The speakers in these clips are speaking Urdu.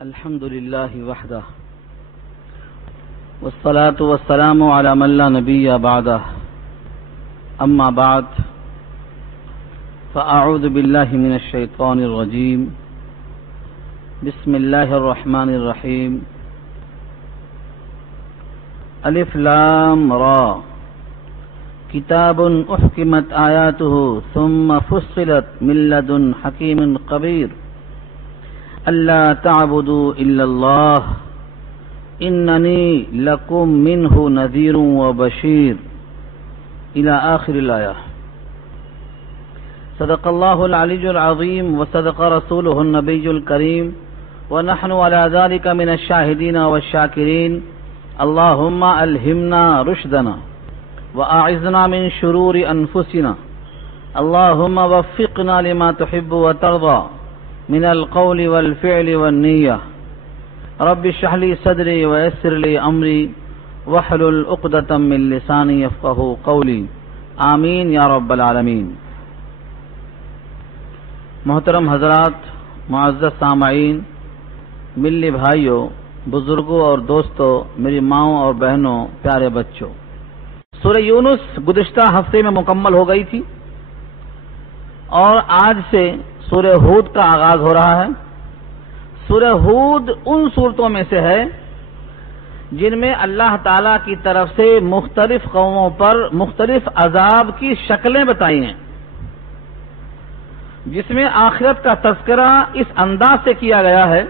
الحمد لله وحده والصلاة والسلام على من لا نبي بعده أما بعد فأعوذ بالله من الشيطان الرجيم بسم الله الرحمن الرحيم الف لام را كتاب أحكمت آياته ثم فصلت من لدن حكيم خبير ألا تعبدوا إلا الله إنني لكم منه نذير وبشير إلى آخر الآية. صدق الله العلي العظيم وصدق رسوله النبي الكريم ونحن على ذلك من الشاهدين والشاكرين. اللهم ألهمنا رشدنا وأعذنا من شرور أنفسنا. اللهم وفقنا لما تحب وترضى من القول والفعل والنية. رب اشرح لي صدري ويسر لي أمري واحلل عقدة من لساني يفقهوا قولي. آمین یا رب العالمین. محترم حضرات، معزز سامعین، ملی بھائیوں، بزرگوں اور دوستوں، میری ماؤں اور بہنوں، پیارے بچوں، سورہ یونس گزشتہ ہفتے میں مکمل ہو گئی تھی اور آج سے سورہ ہود کا آغاز ہو رہا ہے. سورہ ہود ان صورتوں میں سے ہے جن میں اللہ تعالی کی طرف سے مختلف قوموں پر مختلف عذاب کی شکلیں بتائی ہیں، جس میں آخرت کا تذکرہ اس انداز سے کیا گیا ہے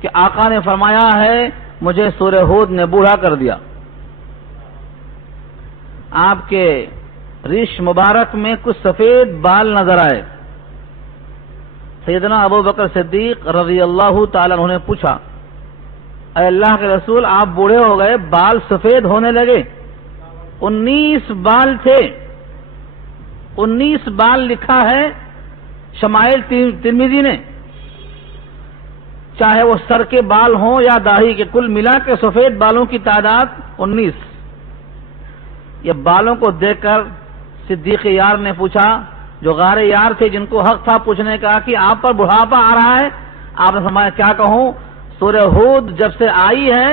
کہ آقا نے فرمایا ہے مجھے سورہ ہود نے بوڑھا کر دیا. آپ کے ریش مبارک میں کچھ سفید بال نظر آئے. سیدنا ابو بکر صدیق رضی اللہ تعالیٰ عنہ نے پوچھا، اے اللہ کے رسول، آپ بوڑھے ہو گئے، بال سفید ہونے لگے. 19 بال تھے، 19 بال لکھا ہے شمائل ترمذی نے، چاہے وہ سر کے بال ہوں یا داڑھی کے، کل ملا کے سفید بالوں کی تعداد 19. یہ بالوں کو دیکھ کر صدیق یار نے پوچھا، جو غار یار تھے جن کو حق تھا پوچھنے کا کہ آپ پر بڑھاپا آ رہا ہے، آپ نے فرمایا کیا کہوں، سورہ ہود جب سے آئی ہے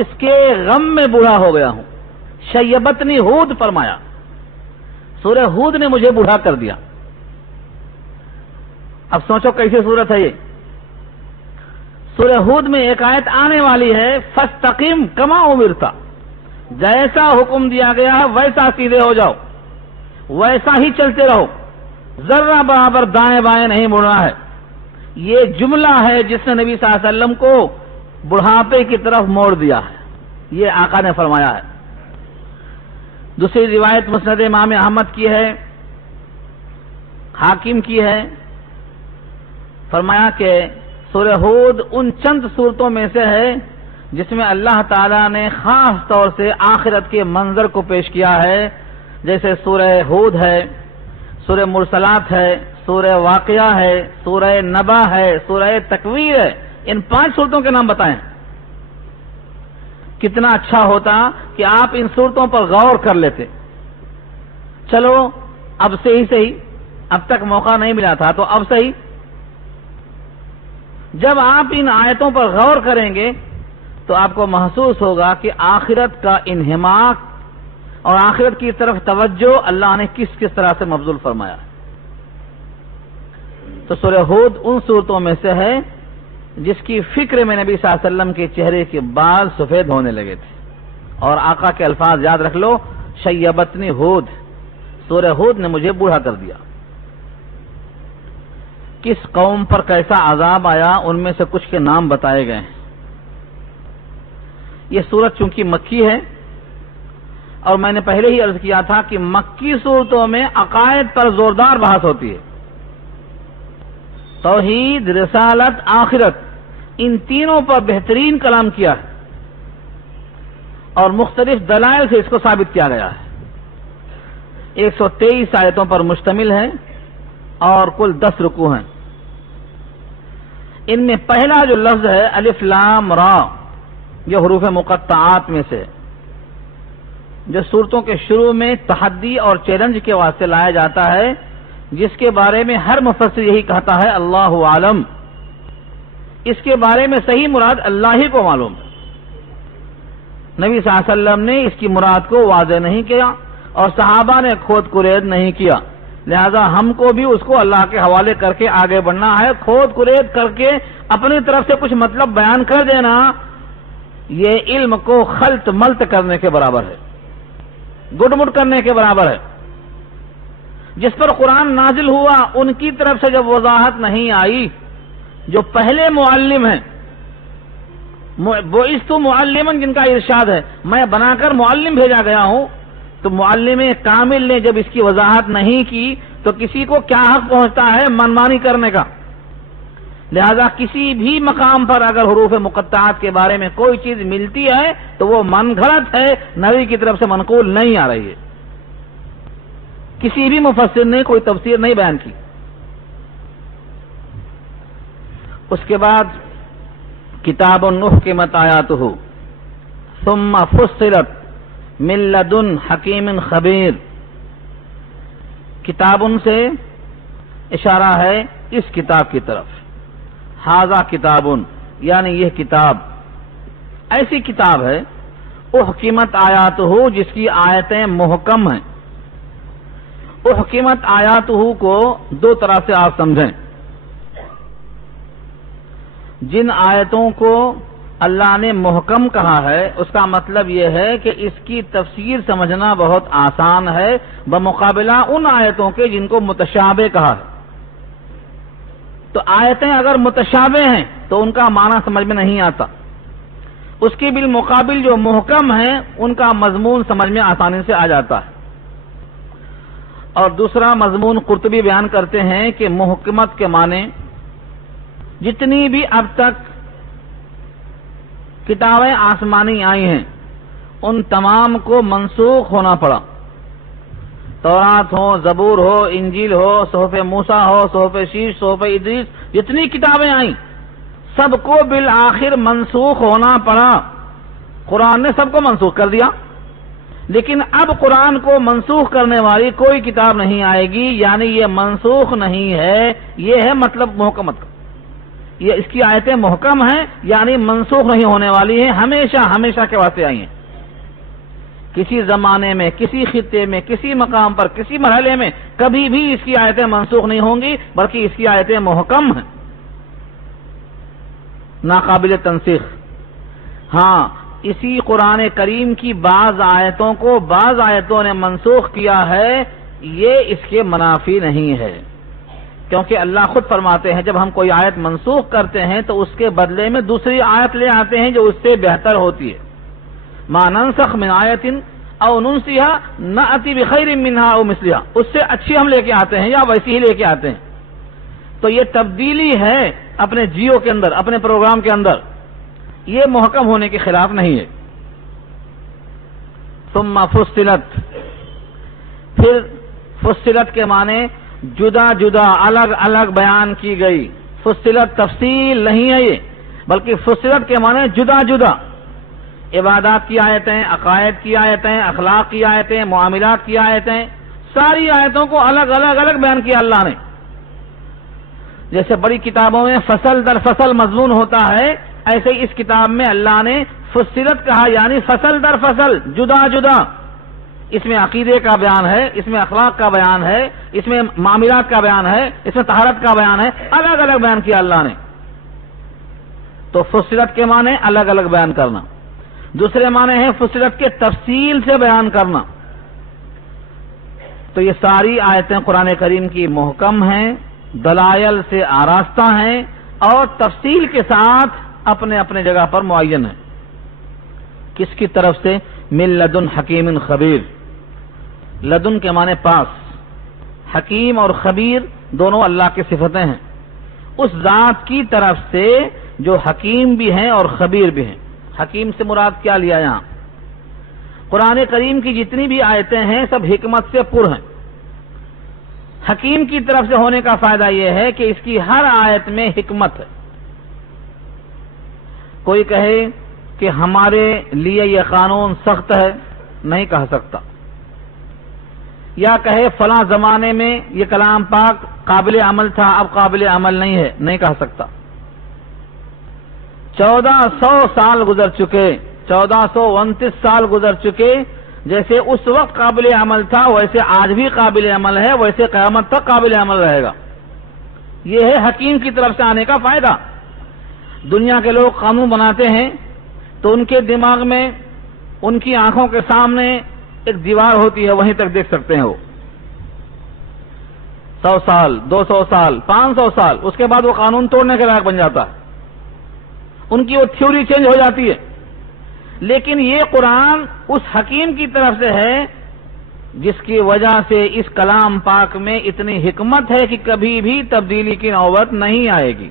اس کے غم میں بوڑھا ہو گیا ہوں. شیبتنی ہود فرمایا، سورہ ہود نے مجھے بوڑھا کر دیا. اب سوچو کیسی صورت ہے یہ. سورہ ہود میں ایک آیت آنے والی ہے، فاستقم کما امرتا، جیسا حکم دیا گیا ہے ویسا سیدھے ہو جاؤ، ویسا ہی چلتے رہو، ذرہ برابر دائیں بائیں نہیں مڑنا ہے. یہ جملہ ہے جس نے نبی صلی اللہ علیہ وسلم کو بڑھاپے کی طرف موڑ دیا ہے، یہ آقا نے فرمایا ہے. دوسری روایت مسند امام احمد کی ہے، حاکم کی ہے، فرمایا کہ سورہ ہود ان چند صورتوں میں سے ہے جس میں اللہ تعالیٰ نے خاص طور سے آخرت کے منظر کو پیش کیا ہے، جیسے سورہ ہود ہے، سورہ مرسلات ہے، سورہ واقعہ ہے، سورہ نبا ہے، سورہ تکویر ہے. ان 5 صورتوں کے نام بتائیں. کتنا اچھا ہوتا کہ آپ ان صورتوں پر غور کر لیتے. چلو اب سے ہی صحیح، اب تک موقع نہیں ملا تھا تو اب صحیح. جب آپ ان آیتوں پر غور کریں گے تو آپ کو محسوس ہوگا کہ آخرت کا انہماک اور آخرت کی طرف توجہ اللہ نے کس کس طرح سے مبذول فرمایا. تو سورہ ہود ان صورتوں میں سے ہے جس کی فکر میں نبی صلی اللہ علیہ وسلم کے چہرے کے بال سفید ہونے لگے تھے. اور آقا کے الفاظ یاد رکھ لو، شیبتنی ہود، سورہ ہود نے مجھے بوڑھا کر دیا. کس قوم پر کیسا عذاب آیا ان میں سے کچھ کے نام بتائے گئے ہیں. یہ سورت چونکہ مکی ہے اور میں نے پہلے ہی عرض کیا تھا کہ مکی صورتوں میں عقائد پر زوردار بحث ہوتی ہے. توحید، رسالت، آخرت، ان تینوں پر بہترین کلام کیا ہے اور مختلف دلائل سے اس کو ثابت کیا گیا ہے. 123 آیتوں پر مشتمل ہے اور کل 10 رکوع ہیں. ان میں پہلا جو لفظ ہے الف لام را، یہ حروف مقطعات میں سے جو صورتوں کے شروع میں تحدی اور چیلنج کے واسطے لایا جاتا ہے، جس کے بارے میں ہر مفسر یہی کہتا ہے اللہ عالم، اس کے بارے میں صحیح مراد اللہ ہی کو معلوم ہے. نبی صلی اللہ علیہ وسلم نے اس کی مراد کو واضح نہیں کیا اور صحابہ نے کھود کرید نہیں کیا، لہذا ہم کو بھی اس کو اللہ کے حوالے کر کے آگے بڑھنا ہے. کھود کرید کر کے اپنی طرف سے کچھ مطلب بیان کر دینا یہ علم کو خلط ملط کرنے کے برابر ہے، گڈ مڈ کرنے کے برابر ہے. جس پر قرآن نازل ہوا ان کی طرف سے جب وضاحت نہیں آئی، جو پہلے معلم ہیں، بعثت معلما جن کا ارشاد ہے میں بنا کر معلم بھیجا گیا ہوں، تو معلم کامل نے جب اس کی وضاحت نہیں کی تو کسی کو کیا حق پہنچتا ہے منمانی کرنے کا. لہذا کسی بھی مقام پر اگر حروف مقطعات کے بارے میں کوئی چیز ملتی ہے تو وہ من گھڑت ہے، نبی کی طرف سے منقول نہیں آ رہی ہے. کسی بھی مفسر نے کوئی تفسیر نہیں بیان کی. اس کے بعد کتاب احکمت آیاتہ ثم فصلت من لدن حکیم خبیر. کتاب سے اشارہ ہے اس کتاب کی طرف. ھذا کتاب یعنی یہ کتاب ایسی کتاب ہے احکمت آیاتہ جس کی آیتیں محکم ہیں. احکمت آیاتہ کو دو طرح سے آپ سمجھیں. جن آیتوں کو اللہ نے محکم کہا ہے اس کا مطلب یہ ہے کہ اس کی تفسیر سمجھنا بہت آسان ہے بمقابلہ ان آیتوں کے جن کو متشابہ کہا ہے. تو آیتیں اگر متشابہ ہیں تو ان کا معنی سمجھ میں نہیں آتا، اس کے بالمقابل جو محکم ہیں ان کا مضمون سمجھ میں آسانی سے آ جاتا ہے. اور دوسرا مضمون قرطبی بیان کرتے ہیں کہ محکمت کے معنی جتنی بھی اب تک کتابیں آسمانی آئی ہیں ان تمام کو منسوخ ہونا پڑا. تورات ہو، زبور ہو، انجیل ہو، صحف موسیٰ ہو، صحف شیش، صحف ادریس، جتنی کتابیں آئیں سب کو بالآخر منسوخ ہونا پڑا. قرآن نے سب کو منسوخ کر دیا، لیکن اب قرآن کو منسوخ کرنے والی کوئی کتاب نہیں آئے گی، یعنی یہ منسوخ نہیں ہے. یہ ہے مطلب محکمت کا. یہ اس کی آیتیں محکم ہیں یعنی منسوخ نہیں ہونے والی ہیں، ہمیشہ ہمیشہ کے واسطے آئی ہیں. کسی زمانے میں، کسی خطے میں، کسی مقام پر، کسی مرحلے میں کبھی بھی اس کی آیتیں منسوخ نہیں ہوں گی، بلکہ اس کی آیتیں محکم ہیں، ناقابل تنسیخ. ہاں اسی قرآن کریم کی بعض آیتوں کو بعض آیتوں نے منسوخ کیا ہے، یہ اس کے منافی نہیں ہے، کیونکہ اللہ خود فرماتے ہیں جب ہم کوئی آیت منسوخ کرتے ہیں تو اس کے بدلے میں دوسری آیت لے آتے ہیں جو اس سے بہتر ہوتی ہے. ما ننسخ من آیت او ننسیها نأتی بخیر منها او مثلها، اس سے اچھی ہم لے کے آتے ہیں یا ویسی ہی لے کے آتے ہیں. تو یہ تبدیلی ہے اپنے جیو کے اندر، اپنے پروگرام کے اندر، یہ محکم ہونے کے خلاف نہیں ہے. ثم فصلت، پھر فصلت کے معنی جدا جدا الگ الگ بیان کی گئی. فصلت تفصیل نہیں ہے یہ، بلکہ فصلت کے معنی جدا جدا. عبادات کی آیتیں، عقائد کی آیتیں، اخلاق کی آیتیں، معاملات کی آیتیں، ساری آیتوں کو الگ الگ الگ بیان کیا اللہ نے. جیسے بڑی کتابوں میں فصل در فصل مضمون ہوتا ہے، ایسے اس کتاب میں اللہ نے فصلت کہا یعنی فصل در فصل جدا جدا. اس میں عقیدے کا بیان ہے، اس میں اخلاق کا بیان ہے، اس میں معاملات کا بیان ہے، اس میں طہارت کا بیان ہے، الگ الگ بیان کیا اللہ نے. تو فصلت کے معنی الگ الگ بیان کرنا. دوسرے معنی ہے فصلت کے تفصیل سے بیان کرنا. تو یہ ساری آیتیں قرآن کریم کی محکم ہیں، دلائل سے آراستہ ہیں اور تفصیل کے ساتھ اپنے اپنے جگہ پر معین ہیں. کس کی طرف سے؟ من لدن حکیم خبیر. لدن کے معنی پاس، حکیم اور خبیر دونوں اللہ کی صفتیں ہیں. اس ذات کی طرف سے جو حکیم بھی ہیں اور خبیر بھی ہیں. حکیم سے مراد کیا لیا یہاں؟ قرآن کریم کی جتنی بھی آیتیں ہیں سب حکمت سے پر ہیں. حکیم کی طرف سے ہونے کا فائدہ یہ ہے کہ اس کی ہر آیت میں حکمت ہے. کوئی کہے کہ ہمارے لیے یہ قانون سخت ہے، نہیں کہہ سکتا. یا کہے فلاں زمانے میں یہ کلام پاک قابل عمل تھا اب قابل عمل نہیں ہے، نہیں کہہ سکتا. 1400 سال گزر چکے، 1429 سال گزر چکے، جیسے اس وقت قابل عمل تھا ویسے آج بھی قابل عمل ہے، ویسے قیامت تک قابل عمل رہے گا۔ یہ ہے حکیم کی طرف سے آنے کا فائدہ۔ دنیا کے لوگ قانون بناتے ہیں تو ان کے دماغ میں، ان کی آنکھوں کے سامنے ایک دیوار ہوتی ہے، وہیں تک دیکھ سکتے ہیں وہ 100 سال، 200 سال، 500 سال، اس کے بعد وہ قانون توڑنے کے لائق بن جاتا ہے، ان کی وہ تھیوری چینج ہو جاتی ہے۔ لیکن یہ قرآن اس حکیم کی طرف سے ہے جس کی وجہ سے اس کلام پاک میں اتنی حکمت ہے کہ کبھی بھی تبدیلی کی نوبت نہیں آئے گی،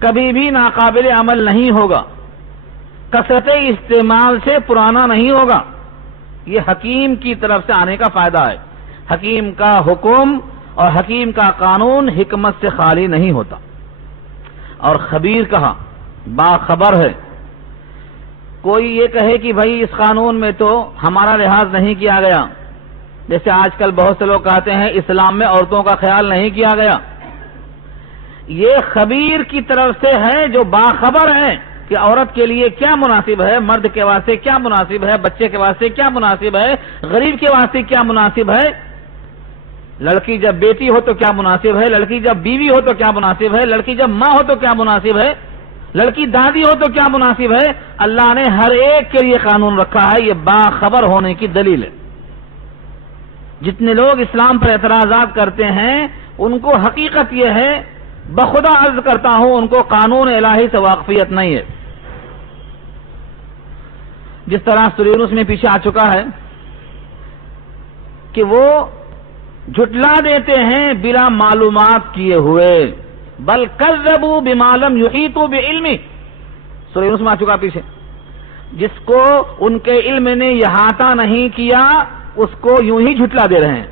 کبھی بھی ناقابل عمل نہیں ہوگا، کثرت استعمال سے پرانا نہیں ہوگا۔ یہ حکیم کی طرف سے آنے کا فائدہ ہے۔ حکیم کا حکم اور حکیم کا قانون حکمت سے خالی نہیں ہوتا۔ اور خبیر کہا، باخبر ہے۔ کوئی یہ کہے کہ بھائی اس قانون میں تو ہمارا لحاظ نہیں کیا گیا، جیسے آج کل بہت سے لوگ کہتے ہیں اسلام میں عورتوں کا خیال نہیں کیا گیا، یہ خبیر کی طرف سے ہے جو باخبر ہے کہ عورت کے لیے کیا مناسب ہے، مرد کے واسطے کیا مناسب ہے، بچے کے واسطے کیا مناسب ہے، غریب کے واسطے کیا مناسب ہے، لڑکی جب بیٹی ہو تو کیا مناسب ہے، لڑکی جب بیوی ہو تو کیا مناسب ہے، لڑکی جب ماں ہو تو کیا مناسب ہے، لڑکی دادی ہو تو کیا مناسب ہے۔ اللہ نے ہر ایک کے لیے قانون رکھا ہے، یہ باخبر ہونے کی دلیل ہے۔ جتنے لوگ اسلام پر اعتراضات کرتے ہیں ان کو حقیقت یہ ہے، بخدا عرض کرتا ہوں، ان کو قانون الہی سے واقفیت نہیں ہے۔ جس طرح سورہ یونس میں پیچھے آ چکا ہے کہ وہ جھٹلا دیتے ہیں بلا معلومات کیے ہوئے، بل کذبوا بما لم یحیطوا بعلمہ، سورہ یونس میں آ چکا پیچھے، جس کو ان کے علم نے احاطہ نہیں کیا اس کو یوں ہی جھٹلا دے رہے ہیں۔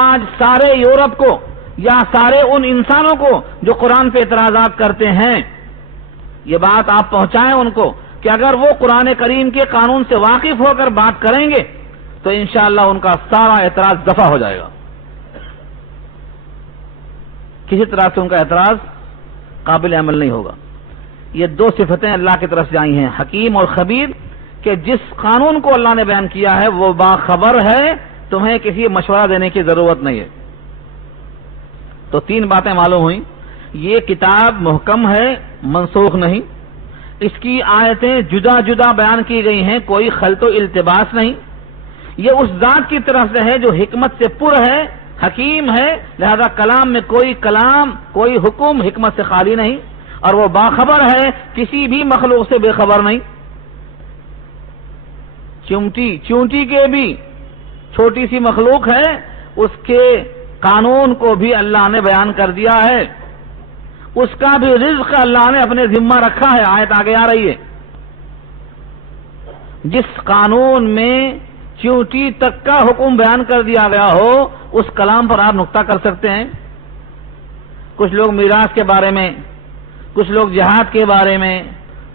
آج سارے یورپ کو یا سارے ان انسانوں کو جو قرآن پہ اعتراضات کرتے ہیں، یہ بات آپ پہنچائیں ان کو کہ اگر وہ قرآن کریم کے قانون سے واقف ہو کر بات کریں گے تو انشاءاللہ ان کا سارا اعتراض دفع ہو جائے گا۔ کسی طرح سے ان کا اعتراض قابل عمل نہیں ہوگا۔ یہ دو صفتیں اللہ کی طرف سے آئی ہیں، حکیم اور خبیر، کہ جس قانون کو اللہ نے بیان کیا ہے وہ باخبر ہے، تمہیں کسی مشورہ دینے کی ضرورت نہیں ہے۔ تو 3 باتیں معلوم ہوئیں، یہ کتاب محکم ہے، منسوخ نہیں، اس کی آیتیں جدا جدا بیان کی گئی ہیں، کوئی خلط و التباس نہیں، یہ اس ذات کی طرف سے ہے جو حکمت سے پر ہے، حکیم ہے، لہذا کلام میں کوئی حکم حکمت سے خالی نہیں، اور وہ باخبر ہے، کسی بھی مخلوق سے بے خبر نہیں۔ چونٹی کے بھی چھوٹی سی مخلوق ہے، اس کے قانون کو بھی اللہ نے بیان کر دیا ہے، اس کا بھی رزق اللہ نے اپنے ذمہ رکھا ہے۔ آیت آگے آ رہی ہے، جس قانون میں چونٹی تک کا حکم بیان کر دیا گیا ہو اس کلام پر آپ نقطہ کر سکتے ہیں۔ کچھ لوگ میراث کے بارے میں، کچھ لوگ جہاد کے بارے میں،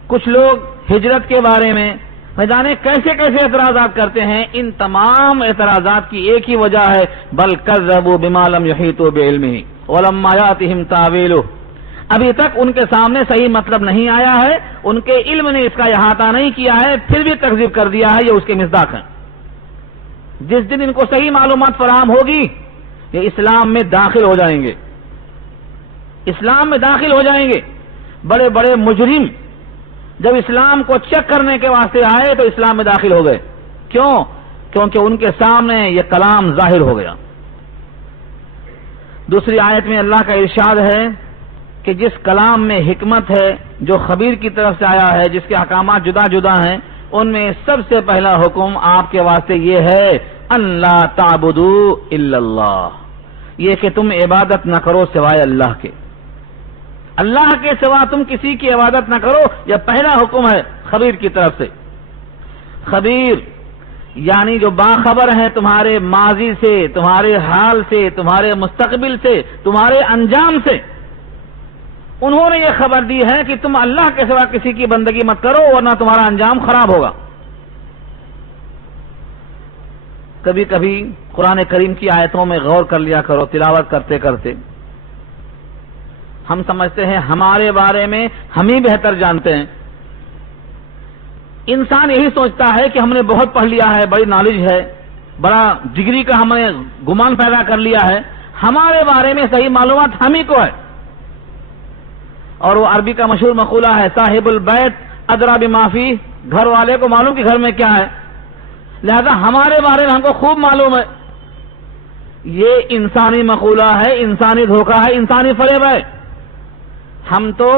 کچھ لوگ ہجرت کے بارے میں نہ جانے کیسے کیسے اعتراضات کرتے ہیں۔ ان تمام اعتراضات کی ایک ہی وجہ ہے، بل کذبوا بما لم یحیطوا بعلمہ ولما یاتہم تاویلہ، ابھی تک ان کے سامنے صحیح مطلب نہیں آیا ہے، ان کے علم نے اس کا احاطہ نہیں کیا ہے، پھر بھی تکذیب کر دیا ہے، یہ اس کے مصداق ہیں۔ جس دن ان کو صحیح معلومات فراہم ہوگی یہ اسلام میں داخل ہو جائیں گے، اسلام میں داخل ہو جائیں گے۔ بڑے بڑے مجرم جب اسلام کو چیک کرنے کے واسطے آئے تو اسلام میں داخل ہو گئے، کیوں؟ کیونکہ ان کے سامنے یہ کلام ظاہر ہو گیا۔ دوسری آیت میں اللہ کا ارشاد ہے کہ جس کلام میں حکمت ہے، جو خبیر کی طرف سے آیا ہے، جس کے احکامات جدا جدا ہیں، ان میں سب سے پہلا حکم آپ کے واسطے یہ ہے، ان لا تعبدوا الا اللہ، یہ کہ تم عبادت نہ کرو سوائے اللہ کے، اللہ کے سوا تم کسی کی عبادت نہ کرو، یہ پہلا حکم ہے خبیر کی طرف سے۔ خبیر یعنی جو باخبر ہیں تمہارے ماضی سے، تمہارے حال سے، تمہارے مستقبل سے، تمہارے انجام سے، انہوں نے یہ خبر دی ہے کہ تم اللہ کے سوا کسی کی بندگی مت کرو ورنہ تمہارا انجام خراب ہوگا۔ کبھی کبھی قرآن کریم کی آیتوں میں غور کر لیا کرو تلاوت کرتے کرتے، ہم سمجھتے ہیں ہمارے بارے میں ہم ہی بہتر جانتے ہیں. انسان یہی سوچتا ہے کہ ہم نے بہت پڑھ لیا ہے، بڑی نالج ہے، بڑا ڈگری کا ہم نے گمان پیدا کر لیا ہے، ہمارے بارے میں صحیح معلومات ہم ہی کو ہے. اور وہ عربی کا مشہور مقولہ ہے صاحب البیت ادری بما فیہ، گھر والے کو معلوم کہ گھر میں کیا ہے، لہذا ہمارے بارے میں ہم کو خوب معلوم ہے. یہ انسانی مقولہ ہے، انسانی دھوکہ ہے، انسانی فریب ہے. ہم تو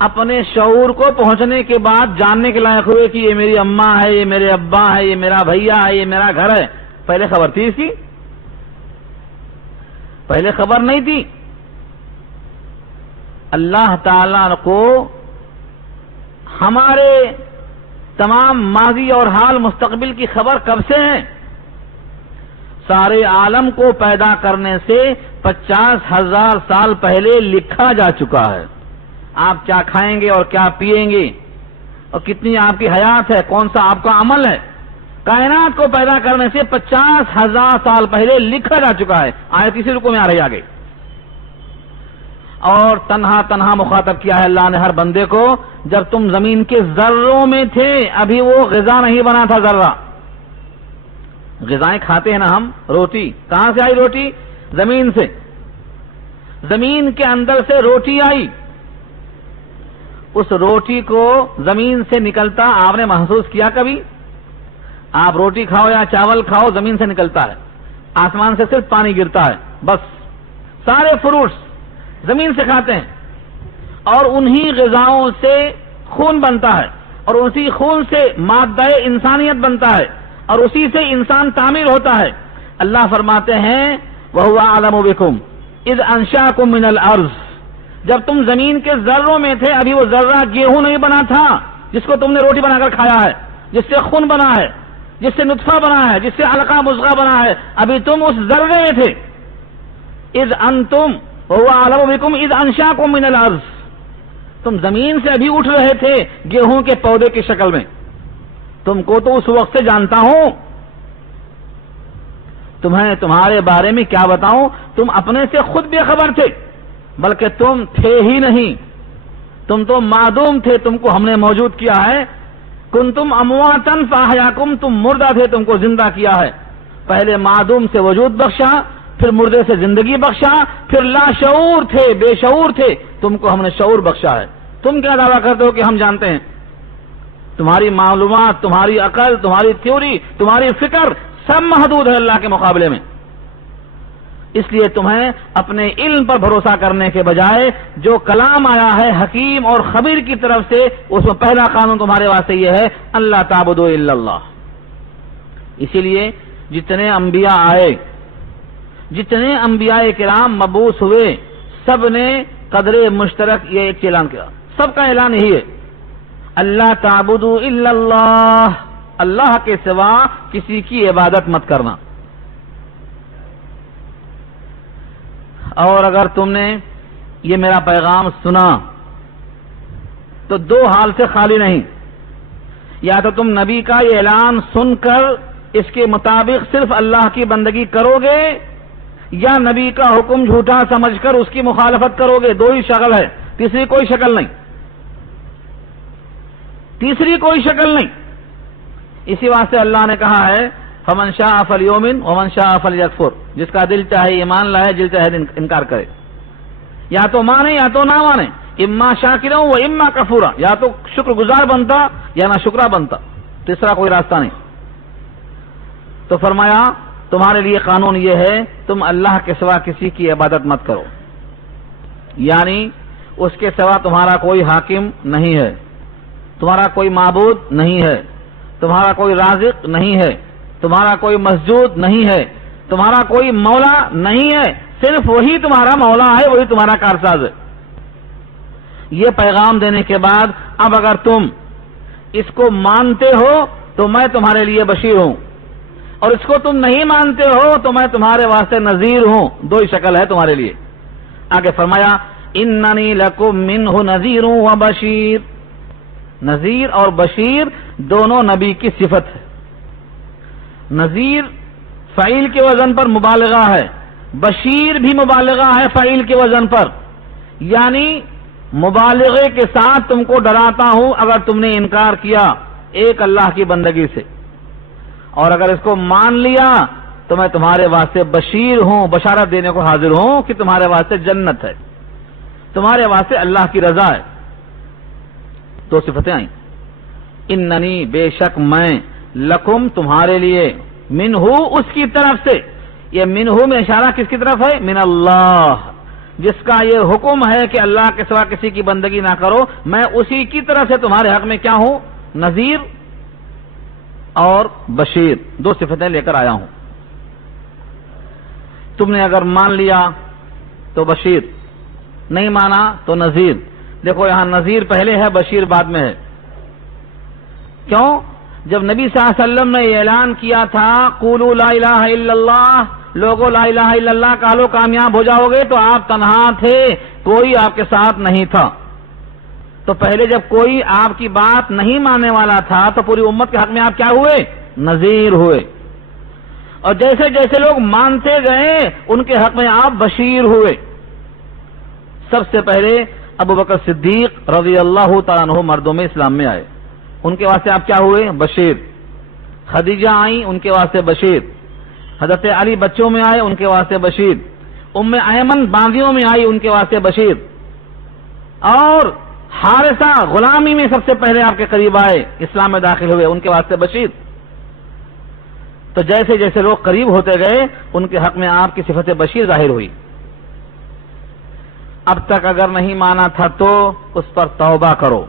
اپنے شعور کو پہنچنے کے بعد جاننے کے لائق ہوئے کہ یہ میری اماں ہے، یہ میرے ابا ہے، یہ میرا بھیا ہے، یہ میرا گھر ہے. پہلے خبر تھی اس کی؟ پہلے خبر نہیں تھی. اللہ تعالیٰ کو ہمارے تمام ماضی اور حال مستقبل کی خبر کب سے ہے؟ سارے عالم کو پیدا کرنے سے 50,000 سال پہلے لکھا جا چکا ہے. آپ کیا کھائیں گے اور کیا پیئیں گے اور کتنی آپ کی حیات ہے، کون سا آپ کا عمل ہے، کائنات کو پیدا کرنے سے 50,000 سال پہلے لکھا جا چکا ہے. آیت اسی رکوع میں آ رہی آگے. اور تنہا مخاطب کیا ہے اللہ نے ہر بندے کو، جب تم زمین کے ذروں میں تھے، ابھی وہ غذا نہیں بنا تھا ذرہ. غذائیں کھاتے ہیں نا ہم، روٹی کہاں سے آئی؟ روٹی زمین سے. زمین کے اندر سے روٹی آئی. اس روٹی کو زمین سے نکلتا آپ نے محسوس کیا کبھی؟ آپ روٹی کھاؤ یا چاول کھاؤ، زمین سے نکلتا ہے، آسمان سے صرف پانی گرتا ہے بس. سارے فروٹس زمین سے کھاتے ہیں، اور انہی غذاؤں سے خون بنتا ہے، اور اسی خون سے مادہ انسانیت بنتا ہے، اور اسی سے انسان تعمیر ہوتا ہے. اللہ فرماتے ہیں وَهُوَ أَعْلَمُ بِكُمْ إِذْ أَنشَأَكُم مِّنَ الْأَرْضِ، جب تم زمین کے ذروں میں تھے، ابھی وہ ذرہ گیہوں نہیں بنا تھا جس کو تم نے روٹی بنا کر کھایا ہے، جس سے خون بنا ہے، جس سے نطفہ بنا ہے، جس سے علقہ مضغہ بنا ہے، ابھی تم اس ذرے میں تھے. اذ انتم وهو اعلم بكم اذ انشاكم من الارض، تم زمین سے ابھی اٹھ رہے تھے گیہوں کے پودے کی شکل میں. تم کو تو اس وقت سے جانتا ہوں، تمہیں تمہارے بارے میں کیا بتاؤں، تم اپنے سے خود بے خبر تھے، بلکہ تم تھے ہی نہیں، تم تو معدوم تھے، تم کو ہم نے موجود کیا ہے. کنتم امواتا فاحیاکم، تم مردہ تھے، تم کو زندہ کیا ہے. پہلے معدوم سے وجود بخشا، پھر مردے سے زندگی بخشا، پھر لا شعور تھے، بے شعور تھے، تم کو ہم نے شعور بخشا ہے. تم کیا دعویٰ کرتے ہو کہ ہم جانتے ہیں؟ تمہاری معلومات، تمہاری عقل، تمہاری تھیوری، تمہاری فکر سب محدود ہے اللہ کے مقابلے میں. اس لیے تمہیں اپنے علم پر بھروسہ کرنے کے بجائے جو کلام آیا ہے حکیم اور خبیر کی طرف سے، اس میں پہلا قانون تمہارے واسطے یہ ہے اللہ تعبدوا الا اللہ. اسی لیے جتنے انبیاء آئے، جتنے انبیاء کرام مبعوث ہوئے، سب نے قدر مشترک یہ ایک اعلان کیا، سب کا اعلان یہی ہے اللہ تعبدوا الا اللہ، اللہ کے سوا کسی کی عبادت مت کرنا. اور اگر تم نے یہ میرا پیغام سنا تو دو حال سے خالی نہیں، یا تو تم نبی کا یہ اعلان سن کر اس کے مطابق صرف اللہ کی بندگی کرو گے، یا نبی کا حکم جھوٹا سمجھ کر اس کی مخالفت کرو گے. دو ہی شکل ہے، تیسری کوئی شکل نہیں، تیسری کوئی شکل نہیں. اسی واسطے اللہ نے کہا ہے فمن شاء فلیؤمن ومن شاء فلیکفر، جس کا دل چاہے ایمان لائے، دل چاہے انکار کرے، یا تو مانے یا تو نہ مانے، اما شاکرا و اما کفورا، یا تو شکر گزار بنتا یا نہ شکرا بنتا، تیسرا کوئی راستہ نہیں. تو فرمایا تمہارے لیے قانون یہ ہے تم اللہ کے سوا کسی کی عبادت مت کرو، یعنی اس کے سوا تمہارا کوئی حاکم نہیں ہے، تمہارا کوئی معبود نہیں ہے، تمہارا کوئی رازق نہیں ہے، تمہارا کوئی مسجود نہیں ہے، تمہارا کوئی مولا نہیں ہے، صرف وہی تمہارا مولا ہے، وہی تمہارا کارساز ہے. یہ پیغام دینے کے بعد اب اگر تم اس کو مانتے ہو تو میں تمہارے لیے بشیر ہوں، اور اس کو تم نہیں مانتے ہو تو میں تمہارے واسطے نذیر ہوں. دو ہی شکل ہے تمہارے لیے. آگے فرمایا اننی لکم منہ نذیر و بشیر، نذیر اور بشیر دونوں نبی کی صفت ہے. نذیر فعیل کے وزن پر مبالغہ ہے، بشیر بھی مبالغہ ہے فعیل کے وزن پر. یعنی مبالغے کے ساتھ تم کو ڈراتا ہوں اگر تم نے انکار کیا ایک اللہ کی بندگی سے، اور اگر اس کو مان لیا تو میں تمہارے واسطے بشیر ہوں، بشارت دینے کو حاضر ہوں کہ تمہارے واسطے جنت ہے، تمہارے واسطے اللہ کی رضا ہے۔ دو صفتیں آئیں، اننی بے شک میں، لکم تمہارے لیے، منہ اس کی طرف سے، یہ منہ میں اشارہ کس کی طرف ہے؟ من اللہ، جس کا یہ حکم ہے کہ اللہ کے سوا کسی کی بندگی نہ کرو، میں اسی کی طرف سے تمہارے حق میں کیا ہوں؟ نذیر اور بشیر، دو صفتیں لے کر آیا ہوں۔ تم نے اگر مان لیا تو بشیر، نہیں مانا تو نذیر۔ دیکھو یہاں نذیر پہلے ہے، بشیر بعد میں ہے۔ کیوں؟ جب نبی صلی اللہ علیہ وسلم نے اعلان کیا تھا قولوا لا الہ الا اللہ، لوگوں لا الہ الا اللہ کہہ لو کامیاب ہو جاؤ گے، تو آپ تنہا تھے، کوئی آپ کے ساتھ نہیں تھا۔ تو پہلے جب کوئی آپ کی بات نہیں ماننے والا تھا تو پوری امت کے حق میں آپ کیا ہوئے؟ نذیر ہوئے، اور جیسے جیسے لوگ مانتے گئے ان کے حق میں آپ بشیر ہوئے۔ سب سے پہلے ابو بکر صدیق رضی اللہ تعالیٰ عنہ مردوں میں اسلام میں آئے، ان کے واسطے آپ کیا ہوئے؟ بشیر۔ خدیجہ آئیں، ان کے واسطے بشیر۔ حضرت علی بچوں میں آئے، ان کے واسطے بشیر۔ ام ایمن باندیوں میں آئی، ان کے واسطے بشیر۔ اور حارثہ غلامی میں سب سے پہلے آپ کے قریب آئے، اسلام میں داخل ہوئے، ان کے واسطے بشیر۔ تو جیسے جیسے لوگ قریب ہوتے گئے ان کے حق میں آپ کی صفت بشیر ظاہر ہوئی۔ اب تک اگر نہیں مانا تھا تو اس پر توبہ کرو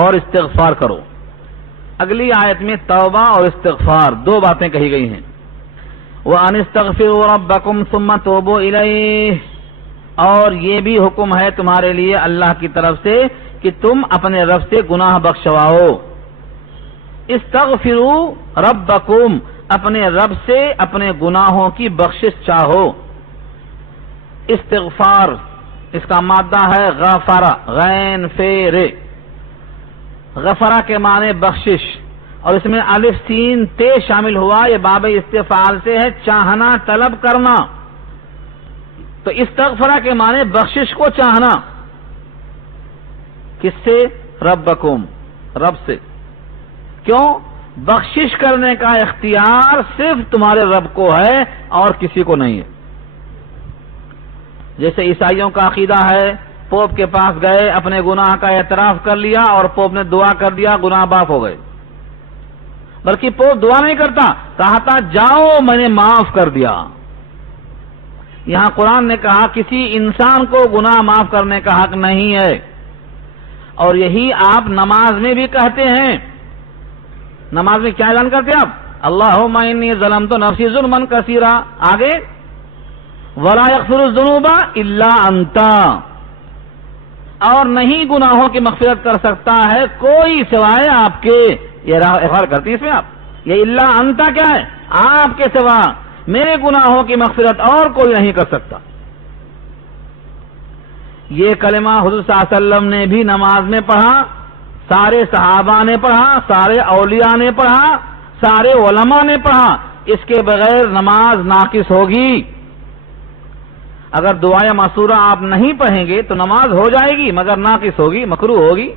اور استغفار کرو۔ اگلی آیت میں توبہ اور استغفار دو باتیں کہی گئی ہیں۔ وَأَنِ اسْتَغْفِرُوا رَبَّكُمْ ثُمَّ تُوبُوا إِلَيْهِ، اور یہ بھی حکم ہے تمہارے لیے اللہ کی طرف سے کہ تم اپنے رب سے گناہ بخشواؤ۔ استغفروا ربکم، اپنے رب سے اپنے گناہوں کی بخشش چاہو۔ استغفار اس کا مادہ ہے غفرہ، غین فیر، غفرہ کے معنی بخشش، اور اس میں الف سین تے شامل ہوا، یہ باب استفعال سے ہے، چاہنا، طلب کرنا۔ تو استغفرہ کے معنی بخشش کو چاہنا۔ کس سے؟ ربکم، رب سے۔ کیوں؟ بخشش کرنے کا اختیار صرف تمہارے رب کو ہے اور کسی کو نہیں ہے۔ جیسے عیسائیوں کا عقیدہ ہے، پوپ کے پاس گئے، اپنے گناہ کا اعتراف کر لیا اور پوپ نے دعا کر دیا، گناہ معاف ہو گئے۔ بلکہ پوپ دعا نہیں کرتا، کہا تھا جاؤ میں نے معاف کر دیا۔ یہاں قرآن نے کہا کسی انسان کو گناہ معاف کرنے کا حق نہیں ہے، اور یہی آپ نماز میں بھی کہتے ہیں۔ نماز میں کیا اعلان کرتے ہیں آپ؟ اللہم انی ظلمت نفسی ظلما کثیرا، آگے ولا یغفر الذنوب الا انت، اور نہیں گناہوں کی مغفرت کر سکتا ہے کوئی سوائے آپ کے۔ یہ اقرار کرتی ہیں اس میں آپ، یہ الا انت کیا ہے؟ آپ کے سوا میرے گناہوں کی مغفرت اور کوئی نہیں کر سکتا۔ یہ کلمہ حضور صلی اللہ علیہ وسلم نے بھی نماز میں پڑھا، سارے صحابہ نے پڑھا، سارے اولیاء نے پڑھا، سارے علماء نے پڑھا۔ اس کے بغیر نماز ناقص ہوگی۔ اگر دعائے معصورہ آپ نہیں پڑھیں گے تو نماز ہو جائے گی مگر ناقص ہوگی، مکروہ ہوگی،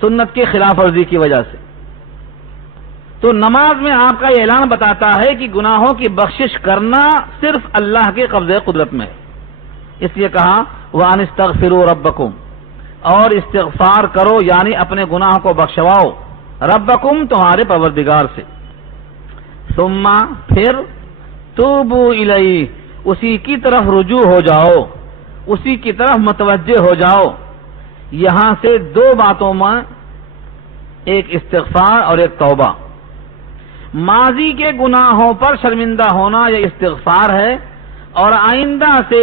سنت کی خلاف ورزی کی وجہ سے۔ تو نماز میں آپ کا یہ اعلان بتاتا ہے کہ گناہوں کی بخشش کرنا صرف اللہ کے قبضے قدرت میں ہے۔ اس لیے کہا وَأَنِ اسْتَغْفِرُوا رَبَّكُمْ، اور استغفار کرو یعنی اپنے گناہ کو بخشواؤ، ربکم تمہارے پروردگار سے، ثم پھر توبوا الیہ، اسی کی طرف رجوع ہو جاؤ، اسی کی طرف متوجہ ہو جاؤ۔ یہاں سے دو باتوں میں، ایک استغفار اور ایک توبہ۔ ماضی کے گناہوں پر شرمندہ ہونا یہ استغفار ہے، اور آئندہ سے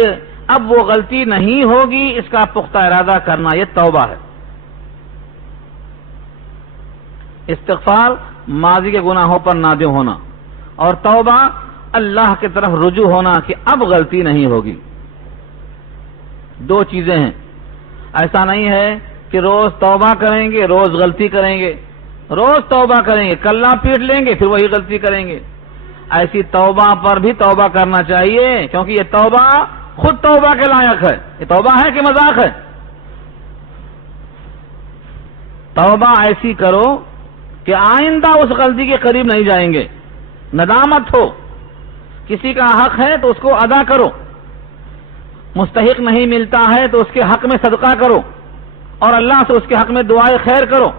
اب وہ غلطی نہیں ہوگی اس کا پختہ ارادہ کرنا یہ توبہ ہے۔ استغفار ماضی کے گناہوں پر نادم ہونا، اور توبہ اللہ کی طرف رجوع ہونا کہ اب غلطی نہیں ہوگی۔ دو چیزیں ہیں، ایسا نہیں ہے کہ روز توبہ کریں گے روز غلطی کریں گے، روز توبہ کریں گے کلہ پیٹ لیں گے پھر وہی غلطی کریں گے۔ ایسی توبہ پر بھی توبہ کرنا چاہیے، کیونکہ یہ توبہ خود توبہ کے لائق ہے. یہ توبہ ہے کہ مذاق ہے؟ توبہ ایسی کرو کہ آئندہ اس غلطی کے قریب نہیں جائیں گے. ندامت ہو، کسی کا حق ہے تو اس کو ادا کرو، مستحق نہیں ملتا ہے تو اس کے حق میں صدقہ کرو اور اللہ سے اس کے حق میں دعائے خیر کرو،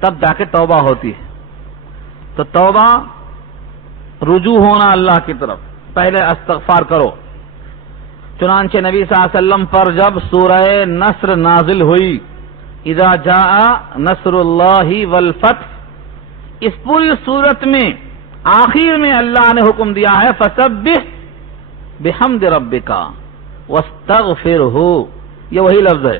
تب جا کے توبہ ہوتی ہے. تو توبہ رجوع ہونا اللہ کی طرف، پہلے استغفار کرو. چنانچہ نبی صلی اللہ علیہ وسلم پر جب سورہ نصر نازل ہوئی، اذا جاء نصر اللہ والفتح، اس پوری صورت میں آخر میں اللہ نے حکم دیا ہے فسبح بحمد ربک واستغفرہ، یہ وہی لفظ ہے.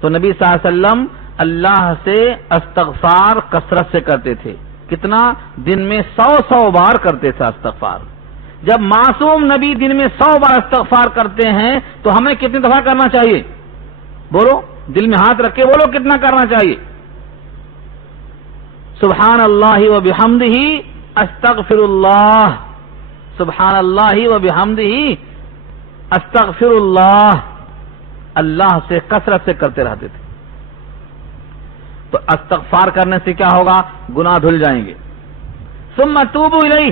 تو نبی صلی اللہ علیہ وسلم اللہ سے استغفار کثرت سے کرتے تھے. کتنا؟ دن میں 100 بار کرتے تھے استغفار. جب معصوم نبی دن میں 100 بار استغفار کرتے ہیں تو ہمیں کتنی دفعہ کرنا چاہیے؟ بولو، دل میں ہاتھ رکھ کے بولو کتنا کرنا چاہیے؟ سبحان اللہ و بحمدہ استغفر اللہ، سبحان اللہ و بحمدہ استغفر اللہ. اللہ سے کثرت سے کرتے رہتے تھے. تو استغفار کرنے سے کیا ہوگا؟ گناہ دھل جائیں گے. ثم توبوا الیہ،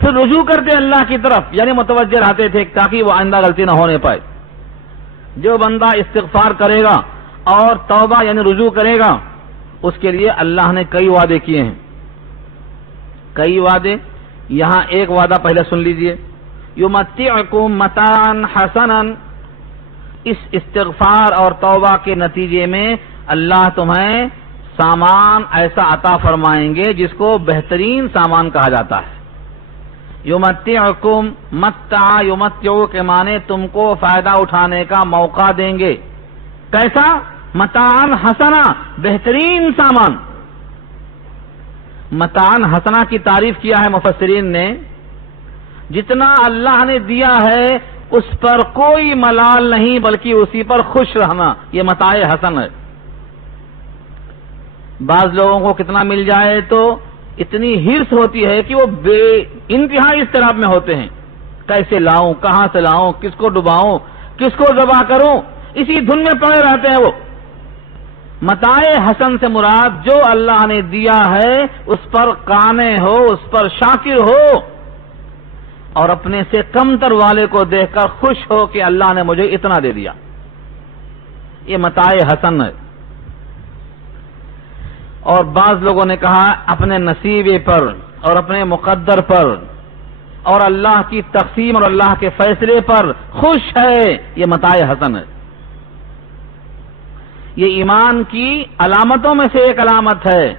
پھر رجوع کرتے اللہ کی طرف، یعنی متوجہ رہتے تھے تاکہ وہ آئندہ غلطی نہ ہونے پائے. جو بندہ استغفار کرے گا اور توبہ یعنی رجوع کرے گا، اس کے لیے اللہ نے کئی وعدے کیے ہیں. کئی وعدے، یہاں ایک وعدہ پہلے سن لیجئے، یمتعکم متاعا حسنا. اس استغفار اور توبہ کے نتیجے میں اللہ تمہیں سامان ایسا عطا فرمائیں گے جس کو بہترین سامان کہا جاتا ہے. یمتعکم، متع یمتعو کے معنی تم کو فائدہ اٹھانے کا موقع دیں گے. کیسا؟ متاعن حسنا، بہترین سامان. متاعن حسنا کی تعریف کیا ہے مفسرین نے، جتنا اللہ نے دیا ہے اس پر کوئی ملال نہیں بلکہ اسی پر خوش رہنا، یہ متاع حسن ہے. بعض لوگوں کو کتنا مل جائے تو اتنی ہرس ہوتی ہے کہ وہ بے انتہا اضطراب میں ہوتے ہیں، کیسے لاؤں، کہاں سے لاؤں، کس کو ڈباؤں، کس کو ذبح کروں، اسی دھن میں پڑے رہتے ہیں. وہ متاع حسن سے مراد جو اللہ نے دیا ہے اس پر قانع ہو، اس پر شاکر ہو اور اپنے سے کمتر والے کو دیکھ کر خوش ہو کہ اللہ نے مجھے اتنا دے دیا. یہ متاع حسن ہے. اور بعض لوگوں نے کہا اپنے نصیبے پر اور اپنے مقدر پر اور اللہ کی تقسیم اور اللہ کے فیصلے پر خوش ہے، یہ متاع حسن ہے. یہ ایمان کی علامتوں میں سے ایک علامت ہے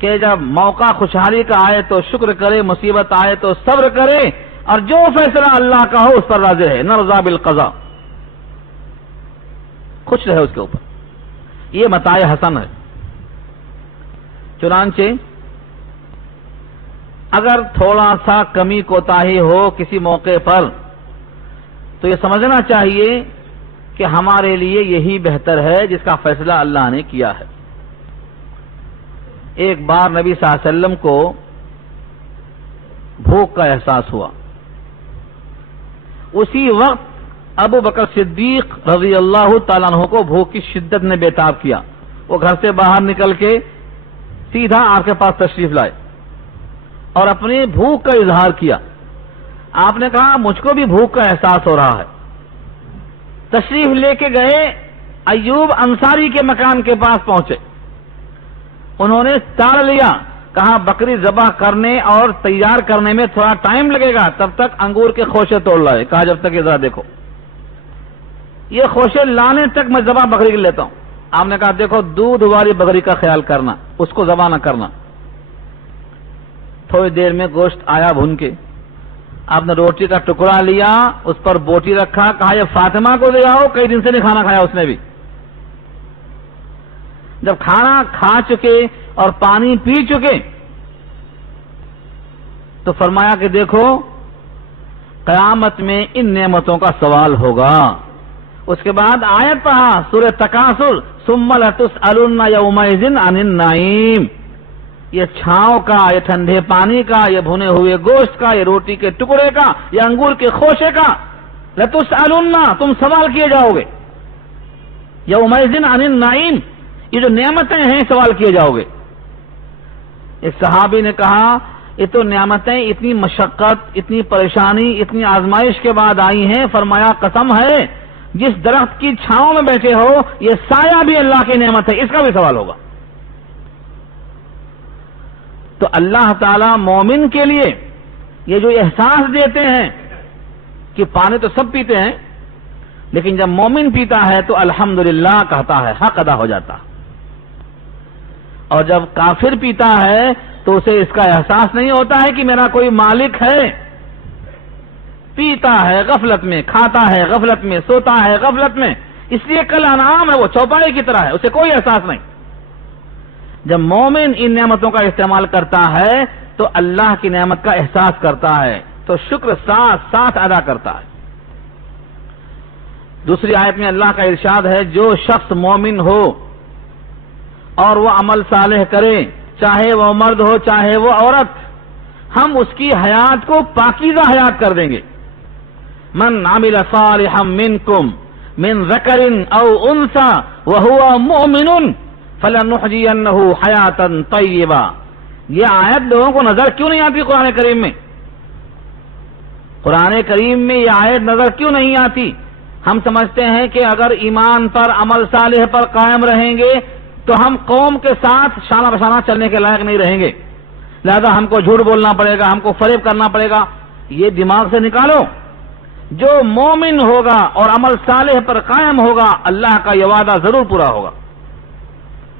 کہ جب موقع خوشحالی کا آئے تو شکر کرے، مصیبت آئے تو صبر کرے، اور جو فیصلہ اللہ کا ہو اس پر راضی ہے. نرضى بالقضاء، خوش رہے اس کے اوپر. یہ متاع حسن ہے. چنانچہ اگر تھوڑا سا کمی کوتاہی ہو کسی موقع پر تو یہ سمجھنا چاہیے کہ ہمارے لیے یہی بہتر ہے جس کا فیصلہ اللہ نے کیا ہے. ایک بار نبی صلی اللہ علیہ وسلم کو بھوک کا احساس ہوا. اسی وقت ابو بکر صدیق رضی اللہ تعالیٰ عنہ کو بھوک کی شدت نے بےتاب کیا. وہ گھر سے باہر نکل کے سیدھا آپ کے پاس تشریف لائے اور اپنی بھوک کا اظہار کیا. آپ نے کہا مجھ کو بھی بھوک کا احساس ہو رہا ہے. تشریف لے کے گئے، ایوب انصاری کے مکان کے پاس پہنچے. انہوں نے تاڑ لیا، کہا بکری ذبح کرنے اور تیار کرنے میں تھوڑا ٹائم لگے گا، تب تک انگور کے خوشے توڑ لائے. کہا جب تک یہ ذرا دیکھو، یہ خوشے لانے تک میں ذبح بکری کے لیتا ہوں. آپ نے کہا دیکھو دودھ والی بکری کا خیال کرنا، اس کو ذبح نہ کرنا. تھوڑی دیر میں گوشت آیا بھون کے. آپ نے روٹی کا ٹکڑا لیا، اس پر بوٹی رکھا، کہا یہ فاطمہ کو دے آؤ، کئی دن سے نہیں کھانا کھایا اس نے بھی. جب کھانا کھا چکے اور پانی پی چکے تو فرمایا کہ دیکھو قیامت میں ان نعمتوں کا سوال ہوگا. اس کے بعد آیت پڑھا سورہ تکاثر، ثم لتسألن یومئذ عن النعیم. یہ چھاؤں کا، یہ ٹھنڈے پانی کا، یہ بھنے ہوئے گوشت کا، یہ روٹی کے ٹکڑے کا، یہ انگور کے خوشے کا، لَتُسْأَلُنَّ، تم سوال کیے جاؤ گے، یومئذ عن النعیم، یہ جو نعمتیں ہیں سوال کیے جاؤ گے۔ ایک صحابی نے کہا یہ تو نعمتیں اتنی مشقت، اتنی پریشانی، اتنی آزمائش کے بعد آئی ہیں، فرمایا قسم ہے جس درخت کی چھاؤں میں بیٹھے ہو یہ سایہ بھی اللہ کی نعمت ہے، اس کا بھی سوال ہوگا۔ تو اللہ تعالی مومن کے لیے یہ جو احساس دیتے ہیں کہ پانی تو سب پیتے ہیں، لیکن جب مومن پیتا ہے تو الحمدللہ کہتا ہے، حق ادا ہو جاتا، اور جب کافر پیتا ہے تو اسے اس کا احساس نہیں ہوتا ہے کہ میرا کوئی مالک ہے، پیتا ہے غفلت میں، کھاتا ہے غفلت میں، سوتا ہے غفلت میں، اس لیے کل انعام ہے، وہ چوپائے کی طرح ہے، اسے کوئی احساس نہیں۔ جب مومن ان نعمتوں کا استعمال کرتا ہے تو اللہ کی نعمت کا احساس کرتا ہے، تو شکر ساتھ ساتھ ادا کرتا ہے۔ دوسری آیت میں اللہ کا ارشاد ہے، جو شخص مومن ہو اور وہ عمل صالح کرے، چاہے وہ مرد ہو چاہے وہ عورت، ہم اس کی حیات کو پاکیزہ حیات کر دیں گے۔ من عمل صالحا منکم من ذکر او انثى وهو مؤمن فلنحيينه حیاتا طیبہ۔ یہ آیت لوگوں کو نظر کیوں نہیں آتی قرآن کریم میں؟ قرآن کریم میں یہ آیت نظر کیوں نہیں آتی؟ ہم سمجھتے ہیں کہ اگر ایمان پر، عمل صالح پر قائم رہیں گے تو ہم قوم کے ساتھ شانہ بشانہ چلنے کے لائق نہیں رہیں گے، لہذا ہم کو جھوٹ بولنا پڑے گا، ہم کو فریب کرنا پڑے گا۔ یہ دماغ سے نکالو، جو مومن ہوگا اور عمل صالح پر قائم ہوگا اللہ کا یہ وعدہ ضرور پورا ہوگا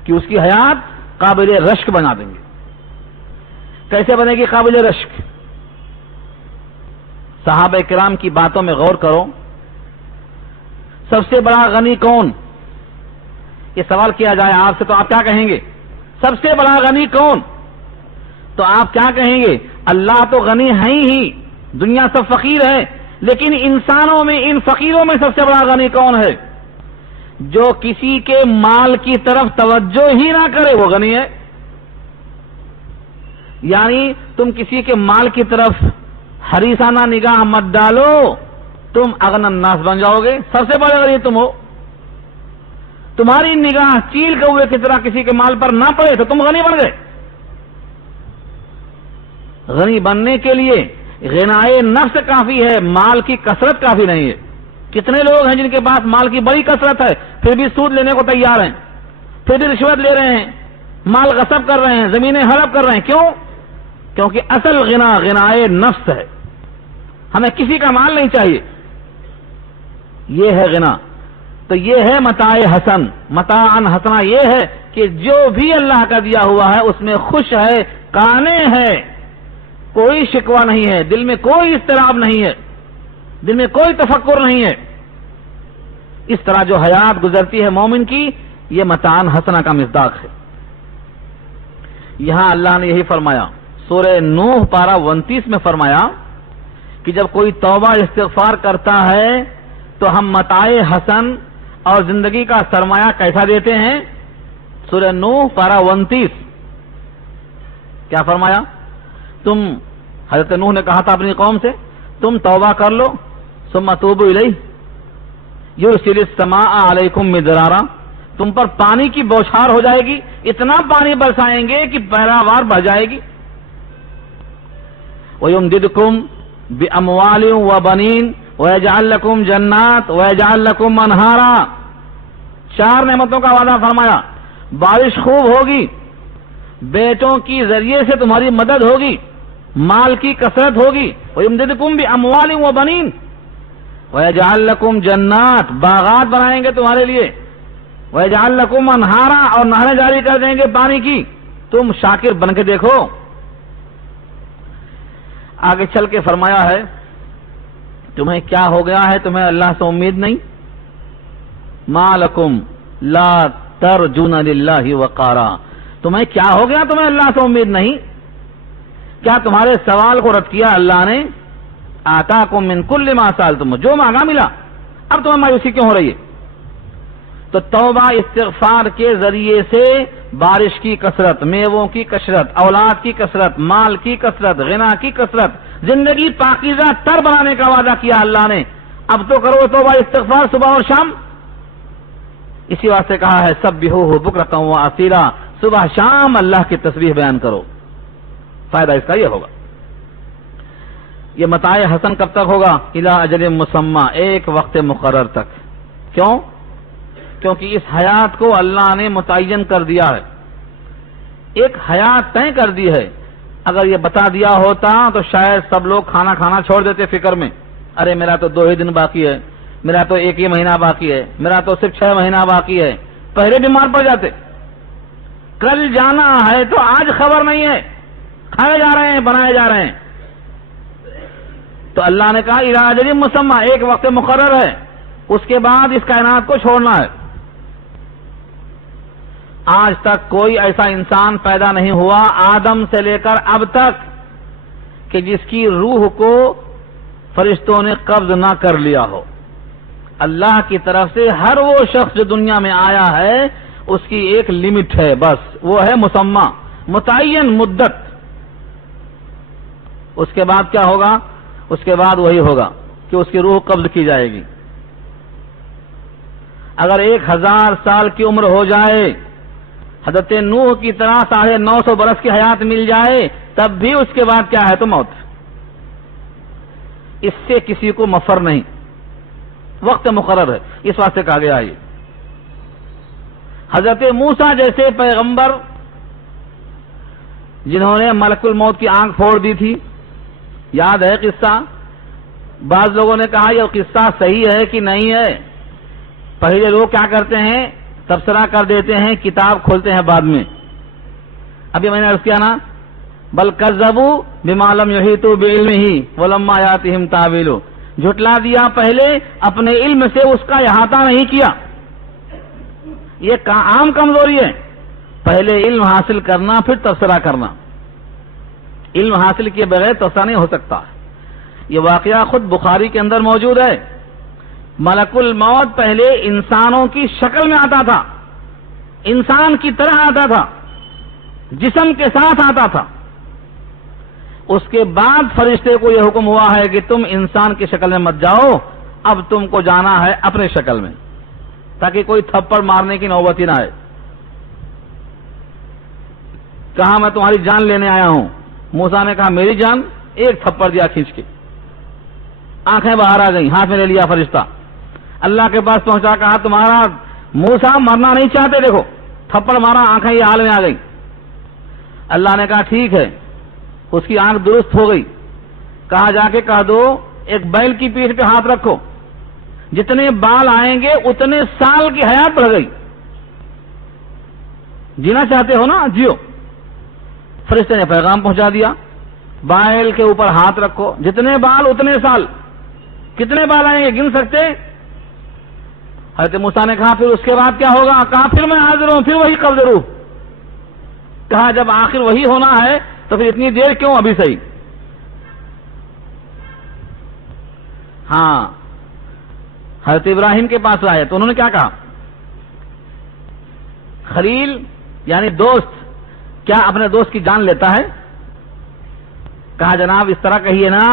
کہ اس کی حیات قابل رشک بنا دیں گے۔ کیسے بنے گی قابل رشک؟ صحابہ کرام کی باتوں میں غور کرو۔ سب سے بڑا غنی کون؟ یہ سوال کیا جائے آپ سے تو آپ کیا کہیں گے؟ سب سے بڑا غنی کون؟ تو آپ کیا کہیں گے؟ اللہ تو غنی ہے ہی، دنیا سب فقیر ہے، لیکن انسانوں میں، ان فقیروں میں سب سے بڑا غنی کون ہے؟ جو کسی کے مال کی طرف توجہ ہی نہ کرے وہ غنی ہے۔ یعنی تم کسی کے مال کی طرف حریصانہ نگاہ مت ڈالو، تم اغنى الناس بن جاؤ گے، سب سے بڑے غنی تم ہو۔ تمہاری نگاہ چیل کوے کی طرح کسی کے مال پر نہ پڑے تو تم غنی بن گئے۔ غنی بننے کے لیے غنائے نفس کافی ہے، مال کی کثرت کافی نہیں ہے۔ کتنے لوگ ہیں جن کے پاس مال کی بڑی کثرت ہے پھر بھی سود لینے کو تیار ہیں، پھر بھی رشوت لے رہے ہیں، مال غصب کر رہے ہیں، زمینیں ہڑپ کر رہے ہیں۔ کیوں؟ کیونکہ اصل غنا غنائے نفس ہے، ہمیں کسی کا مال نہیں چاہیے، یہ ہے غنا۔ تو یہ ہے متاع حسن، متاعن حسنہ، یہ ہے کہ جو بھی اللہ کا دیا ہوا ہے اس میں خوش ہے، قانع ہے، کوئی شکوہ نہیں ہے، دل میں کوئی اضطراب نہیں ہے، دل میں کوئی تفکر نہیں ہے۔ اس طرح جو حیات گزرتی ہے مومن کی، یہ متاعن حسنہ کا مصداق ہے۔ یہاں اللہ نے یہی فرمایا، سورہ نوح پارہ 29 میں فرمایا کہ جب کوئی توبہ استغفار کرتا ہے تو ہم متاع حسن اور زندگی کا سرمایہ کیسا دیتے ہیں؟ سورہ نوح پارہ 29 کیا فرمایا؟ تم، حضرت نوح نے کہا تھا اپنی قوم سے، تم توبہ کر لو، ثم توبوا الیہ یرسل السماء علیکم مدرارا، تم پر پانی کی بوچھار ہو جائے گی، اتنا پانی برسائیں گے کہ پیداوار بڑھ جائے گی۔ وَيُمْدِدْكُمْ بِأَمْوَالٍ وَبَنِينَ وَيَجْعَلْ لَكُمْ جَنَّاتٍ وَيَجْعَلْ لَكُمْ أَنْهَارًا، 4 نعمتوں کا وعدہ فرمایا۔ بارش خوب ہوگی، بیٹوں کی ذریعے سے تمہاری مدد ہوگی، مال کی کثرت ہوگی۔ وَيُمْدِدْكُمْ بِأَمْوَالٍ وَبَنِينَ وَيَجْعَلْ لَكُمْ جَنَّاتٍ، باغات بنائیں گے تمہارے لیے، وَيَجْعَلْ لَكُمْ أَنْهَارًا، اور نہریں جاری کر دیں گے پانی کی۔ تم شاکر بن کے دیکھو۔ آگے چل کے فرمایا ہے، تمہیں کیا ہو گیا ہے، تمہیں اللہ سے امید نہیں؟ مَا لَكُمْ لَا تَرْجُونَ لِلَّهِ وَقَارًا، تمہیں کیا ہو گیا، تمہیں اللہ سے امید نہیں؟ کیا تمہارے سوال کو رد کیا اللہ نے؟ آتاکم من کل ما سألتم، جو مانگا ملا، اب تمہیں مایوسی کیوں ہو رہی ہے؟ تو توبہ استغفار کے ذریعے سے بارش کی کثرت، میووں کی کثرت، اولاد کی کثرت، مال کی کثرت، غنا کی کثرت، زندگی پاکیزہ تر بنانے کا وعدہ کیا اللہ نے. اب تو کرو توبہ استغفار صبح اور شام. اسی واسطے کہا ہے سبحوہ بکرۃ و اصیلا، صبح شام اللہ کی تسبیح بیان کرو. فائدہ اس کا یہ ہوگا. یہ متاع حسن کب تک ہوگا؟ الی اجل مسمى، ایک وقت مقرر تک. کیوں؟ کیونکہ اس حیات کو اللہ نے متعین کر دیا ہے، ایک حیات طے کر دی ہے. اگر یہ بتا دیا ہوتا تو شاید سب لوگ کھانا کھانا چھوڑ دیتے فکر میں، ارے میرا تو 2 ہی دن باقی ہے، میرا تو 1 ہی مہینہ باقی ہے، میرا تو صرف 6 مہینہ باقی ہے. پہلے بیمار پڑ جاتے. کل جانا ہے تو آج خبر نہیں ہے، کھائے جا رہے ہیں، بنائے جا رہے ہیں. تو اللہ نے کہا الی اجل مسمى، ایک وقت مقرر ہے، اس کے بعد اس کائنات کو چھوڑنا ہے. آج تک کوئی ایسا انسان پیدا نہیں ہوا آدم سے لے کر اب تک کہ جس کی روح کو فرشتوں نے قبض نہ کر لیا ہو. اللہ کی طرف سے ہر وہ شخص جو دنیا میں آیا ہے اس کی ایک لمٹ ہے، بس وہ ہے مسمى، متعین مدت. اس کے بعد کیا ہوگا؟ اس کے بعد وہی ہوگا کہ اس کی روح قبض کی جائے گی. اگر 1000 سال کی عمر ہو جائے، حضرت نوح کی طرح 950 برس کی حیات مل جائے، تب بھی اس کے بعد کیا ہے تو موت. اس سے کسی کو مفر نہیں، وقت مقرر ہے. اس واسطے کہا گیا یہ. حضرت موسیٰ جیسے پیغمبر جنہوں نے ملک الموت کی آنکھ پھوڑ دی تھی، یاد ہے قصہ؟ بعض لوگوں نے کہا یہ قصہ صحیح ہے کہ نہیں ہے. پہلے لوگ کیا کرتے ہیں؟ تبصرہ کر دیتے ہیں، کتاب کھولتے ہیں بعد میں. ابھی میں نے عرض کیا نا، بل کذبوا بما لم یحیطوا بعلمہ ولما یاتہم تاویلہ، جھٹلا دیا پہلے، اپنے علم سے اس کا احاطہ نہیں کیا. یہ عام کمزوری ہے، پہلے علم حاصل کرنا پھر تبصرہ کرنا. علم حاصل کیے بغیر تبصرہ نہیں ہو سکتا. یہ واقعہ خود بخاری کے اندر موجود ہے. ملک الموت پہلے انسانوں کی شکل میں آتا تھا، انسان کی طرح آتا تھا، جسم کے ساتھ آتا تھا. اس کے بعد فرشتے کو یہ حکم ہوا ہے کہ تم انسان کی شکل میں مت جاؤ، اب تم کو جانا ہے اپنے شکل میں، تاکہ کوئی تھپڑ مارنے کی نوبت ہی نہ آئے. کہا میں تمہاری جان لینے آیا ہوں. موسیٰ نے کہا میری جان؟ ایک تھپڑ دیا کھینچ کے، آنکھیں باہر آ گئی، ہاتھ میں لے لیا فرشتہ. اللہ کے پاس پہنچا، کہا تمہارا موسیٰ مرنا نہیں چاہتے، دیکھو تھپڑ مارا، آنکھیں یہ حال میں آ گئی. اللہ نے کہا ٹھیک ہے. اس کی آنکھ درست ہو گئی. کہا جا کے کہہ دو ایک بیل کی پیٹھ پہ ہاتھ رکھو، جتنے بال آئیں گے اتنے سال کی حیات بڑھ گئی. جینا چاہتے ہو نا، جیو. فرشتے نے پیغام پہنچا دیا، بیل کے اوپر ہاتھ رکھو، جتنے بال اتنے سال. کتنے بال آئیں گے گن سکتے؟ حضرت موسیٰ نے کہا پھر اس کے بعد کیا ہوگا؟ کہا پھر میں حاضر ہوں، پھر وہی قبض روح. کہا جب آخر وہی ہونا ہے تو پھر اتنی دیر کیوں؟ ابھی صحیح. ہاں، حضرت ابراہیم کے پاس آئے تو انہوں نے کیا کہا؟ خلیل یعنی دوست کیا اپنے دوست کی جان لیتا ہے؟ کہا جناب اس طرح کہیے نا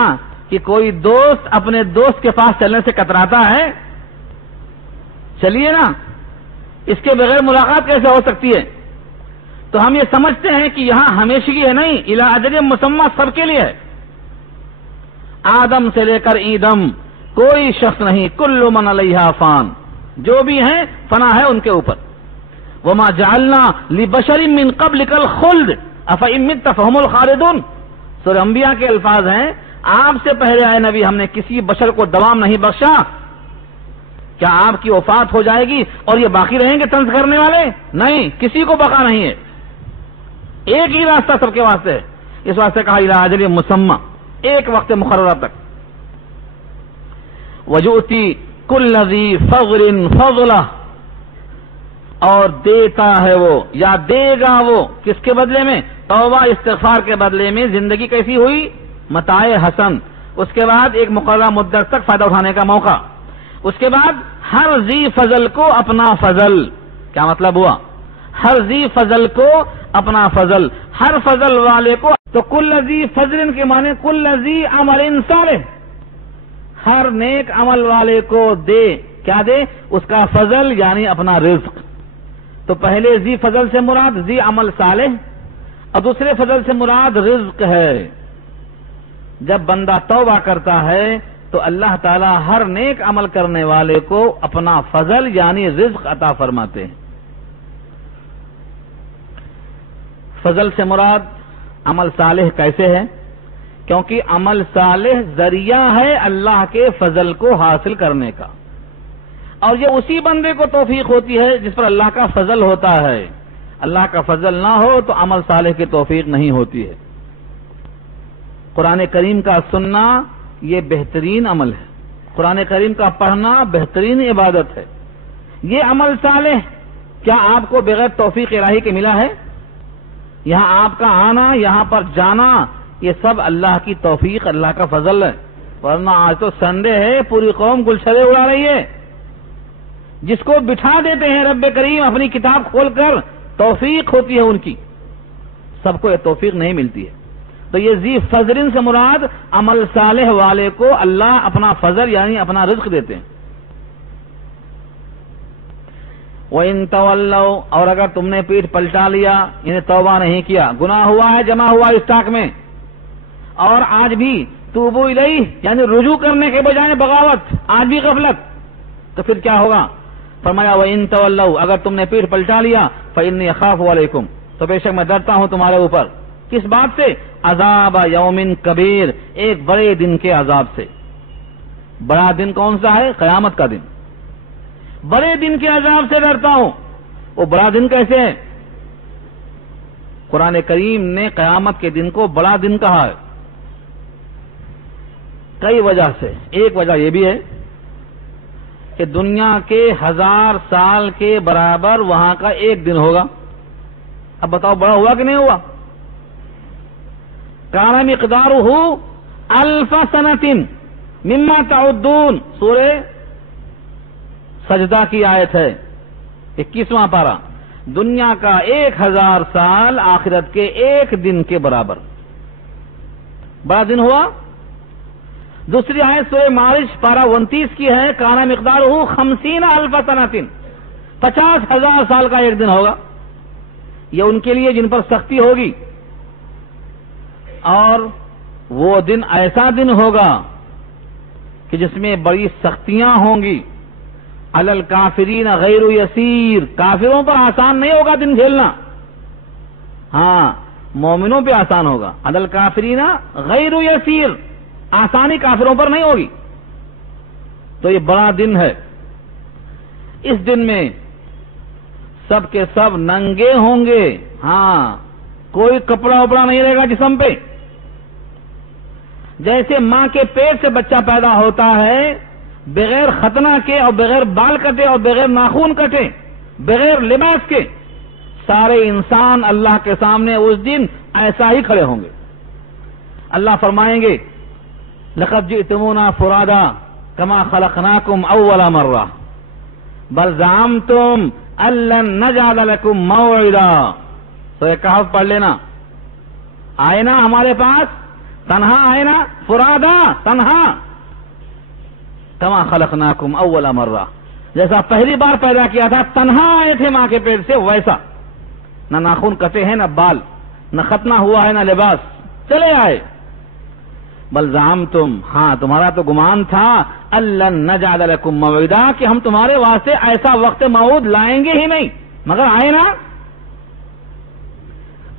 کہ کوئی دوست اپنے دوست کے پاس چلنے سے کتراتا ہے؟ چلیے نا، اس کے بغیر ملاقات کیسے ہو سکتی ہے؟ تو ہم یہ سمجھتے ہیں کہ یہاں ہمیشگی ہے، نہیں، الی اجل مسمى سب کے لیے ہے. آدم سے لے کر ایدم کوئی شخص نہیں، کل من علیہا فان، جو بھی ہیں فنا ہے ان کے اوپر. وما جعلنا لبشر من قبلک الخلد افإن مت فهم الخالدون. سورہ انبیاء کے الفاظ ہیں، آپ سے پہلے آئے نبی ہم نے کسی بشر کو دوام نہیں بخشا. کیا آپ کی وفات ہو جائے گی اور یہ باقی رہیں گے طنز کرنے والے؟ نہیں، کسی کو بقا نہیں ہے. ایک ہی راستہ سب کے واسطے ہے. اس واسطے کہا الی اجل مسمى، ایک وقت مقررہ تک. وَيُؤْتِي كُلَّ ذِي فَضْلٍ فَضْلَهُ، اور دیتا ہے وہ یا دے گا وہ، کس کے بدلے میں؟ توبہ استغفار کے بدلے میں. زندگی کیسی ہوئی؟ متاع حسن. اس کے بعد ایک مقررہ مدت تک فائدہ اٹھانے کا موقع. اس کے بعد ہر ذی فضل کو اپنا فضل. کیا مطلب ہوا؟ ہر ذی فضل کو اپنا فضل، ہر فضل والے کو. تو کل ذی فضل کے معنی کل ذی عمل صالح، ہر نیک عمل والے کو دے. کیا دے؟ اس کا فضل یعنی اپنا رزق. تو پہلے ذی فضل سے مراد ذی عمل صالح اور دوسرے فضل سے مراد رزق ہے. جب بندہ توبہ کرتا ہے تو اللہ تعالی ہر نیک عمل کرنے والے کو اپنا فضل یعنی رزق عطا فرماتے ہیں. فضل سے مراد عمل صالح کیسے ہے؟ کیونکہ عمل صالح ذریعہ ہے اللہ کے فضل کو حاصل کرنے کا، اور یہ اسی بندے کو توفیق ہوتی ہے جس پر اللہ کا فضل ہوتا ہے. اللہ کا فضل نہ ہو تو عمل صالح کی توفیق نہیں ہوتی ہے. قرآن کریم کا سننا یہ بہترین عمل ہے، قرآن کریم کا پڑھنا بہترین عبادت ہے. یہ عمل صالح کیا آپ کو بغیر توفیق الہی کے ملا ہے؟ یہاں آپ کا آنا، یہاں پر جانا، یہ سب اللہ کی توفیق، اللہ کا فضل ہے. ورنہ آج تو سنڈے ہے، پوری قوم گلچھرے اڑا رہی ہے. جس کو بٹھا دیتے ہیں رب کریم اپنی کتاب کھول کر، توفیق ہوتی ہے ان کی، سب کو یہ توفیق نہیں ملتی ہے. تو یہ ذی فضل سے مراد عمل صالح والے کو اللہ اپنا فضل یعنی اپنا رزق دیتے ہیں. وَإِن تَوَلَّوْا، اور اگر تم نے پیٹھ پلٹا لیا، یعنی توبہ نہیں کیا، گناہ ہوا ہے، جمع ہوا اسٹاک میں، اور آج بھی توبوا الیہ یعنی رجوع کرنے کے بجائے بغاوت، آج بھی غفلت، تو پھر کیا ہوگا؟ فرمایا وَإِن تَوَلَّوْا، اگر تم نے پیٹھ پلٹا لیا، فَإِنِّي أَخَافُ عَلَيْكُمْ، تو بے شک میں ڈرتا ہوں تمہارے اوپر. کس بات سے؟ عذاب یوم کبیر، ایک بڑے دن کے عذاب سے. بڑا دن کون سا ہے؟ قیامت کا دن. بڑے دن کے عذاب سے ڈرتا ہوں. وہ بڑا دن کیسے ہے؟ قرآن کریم نے قیامت کے دن کو بڑا دن کہا ہے کئی وجہ سے. ایک وجہ یہ بھی ہے کہ دنیا کے 1000 سال کے برابر وہاں کا ایک دن ہوگا. اب بتاؤ بڑا ہوا کہ نہیں ہوا؟ کان مقدارہ 1000 سنۃ مما تعدون، سورہ سجدہ کی آیت ہے 21واں پارہ. دنیا کا 1000 سال آخرت کے ایک دن کے برابر. بڑا دن ہوا. دوسری آیت سورہ معارج پارہ 29 کی ہے، کان مقدارہ 50,000 سنۃ، 50,000 سال کا ایک دن ہوگا. یہ ان کے لیے جن پر سختی ہوگی، اور وہ دن ایسا دن ہوگا کہ جس میں بڑی سختیاں ہوں گی. علی الکافرین غیر یسیر، کافروں پر آسان نہیں ہوگا دن جھیلنا، ہاں مومنوں پہ آسان ہوگا. علی الکافرین غیر یسیر، آسانی کافروں پر نہیں ہوگی. تو یہ بڑا دن ہے. اس دن میں سب کے سب ننگے ہوں گے، ہاں کوئی کپڑا وپڑا نہیں رہے گا جسم پہ. جیسے ماں کے پیٹ سے بچہ پیدا ہوتا ہے بغیر ختنہ کے اور بغیر بال کٹے اور بغیر ناخون کٹے، بغیر لباس کے، سارے انسان اللہ کے سامنے اس دن ایسا ہی کھڑے ہوں گے. اللہ فرمائیں گے لقد جئتمونا فرادا کما خلقناکم اول مرہ بل زعمتم ان لن نجعل لکم موعدا. تو یہ کہف پڑھ لینا، آئے نا ہمارے پاس تنہا، آئے نا فرادا تنہا، کما خلقناکم اول مرہ، جیسا پہلی بار پیدا کیا تھا تنہا آئے تھے ماں کے پیٹ سے، ویسا نہ ناخن کٹے ہیں، نہ بال، نہ ختنہ ہوا ہے، نہ لباس، چلے آئے. بل زعمتم، ہاں تمہارا تو گمان تھا، لن نجعل لکم موعدا، کہ ہم تمہارے واسطے ایسا وقت موعود لائیں گے ہی نہیں، مگر آئے نا.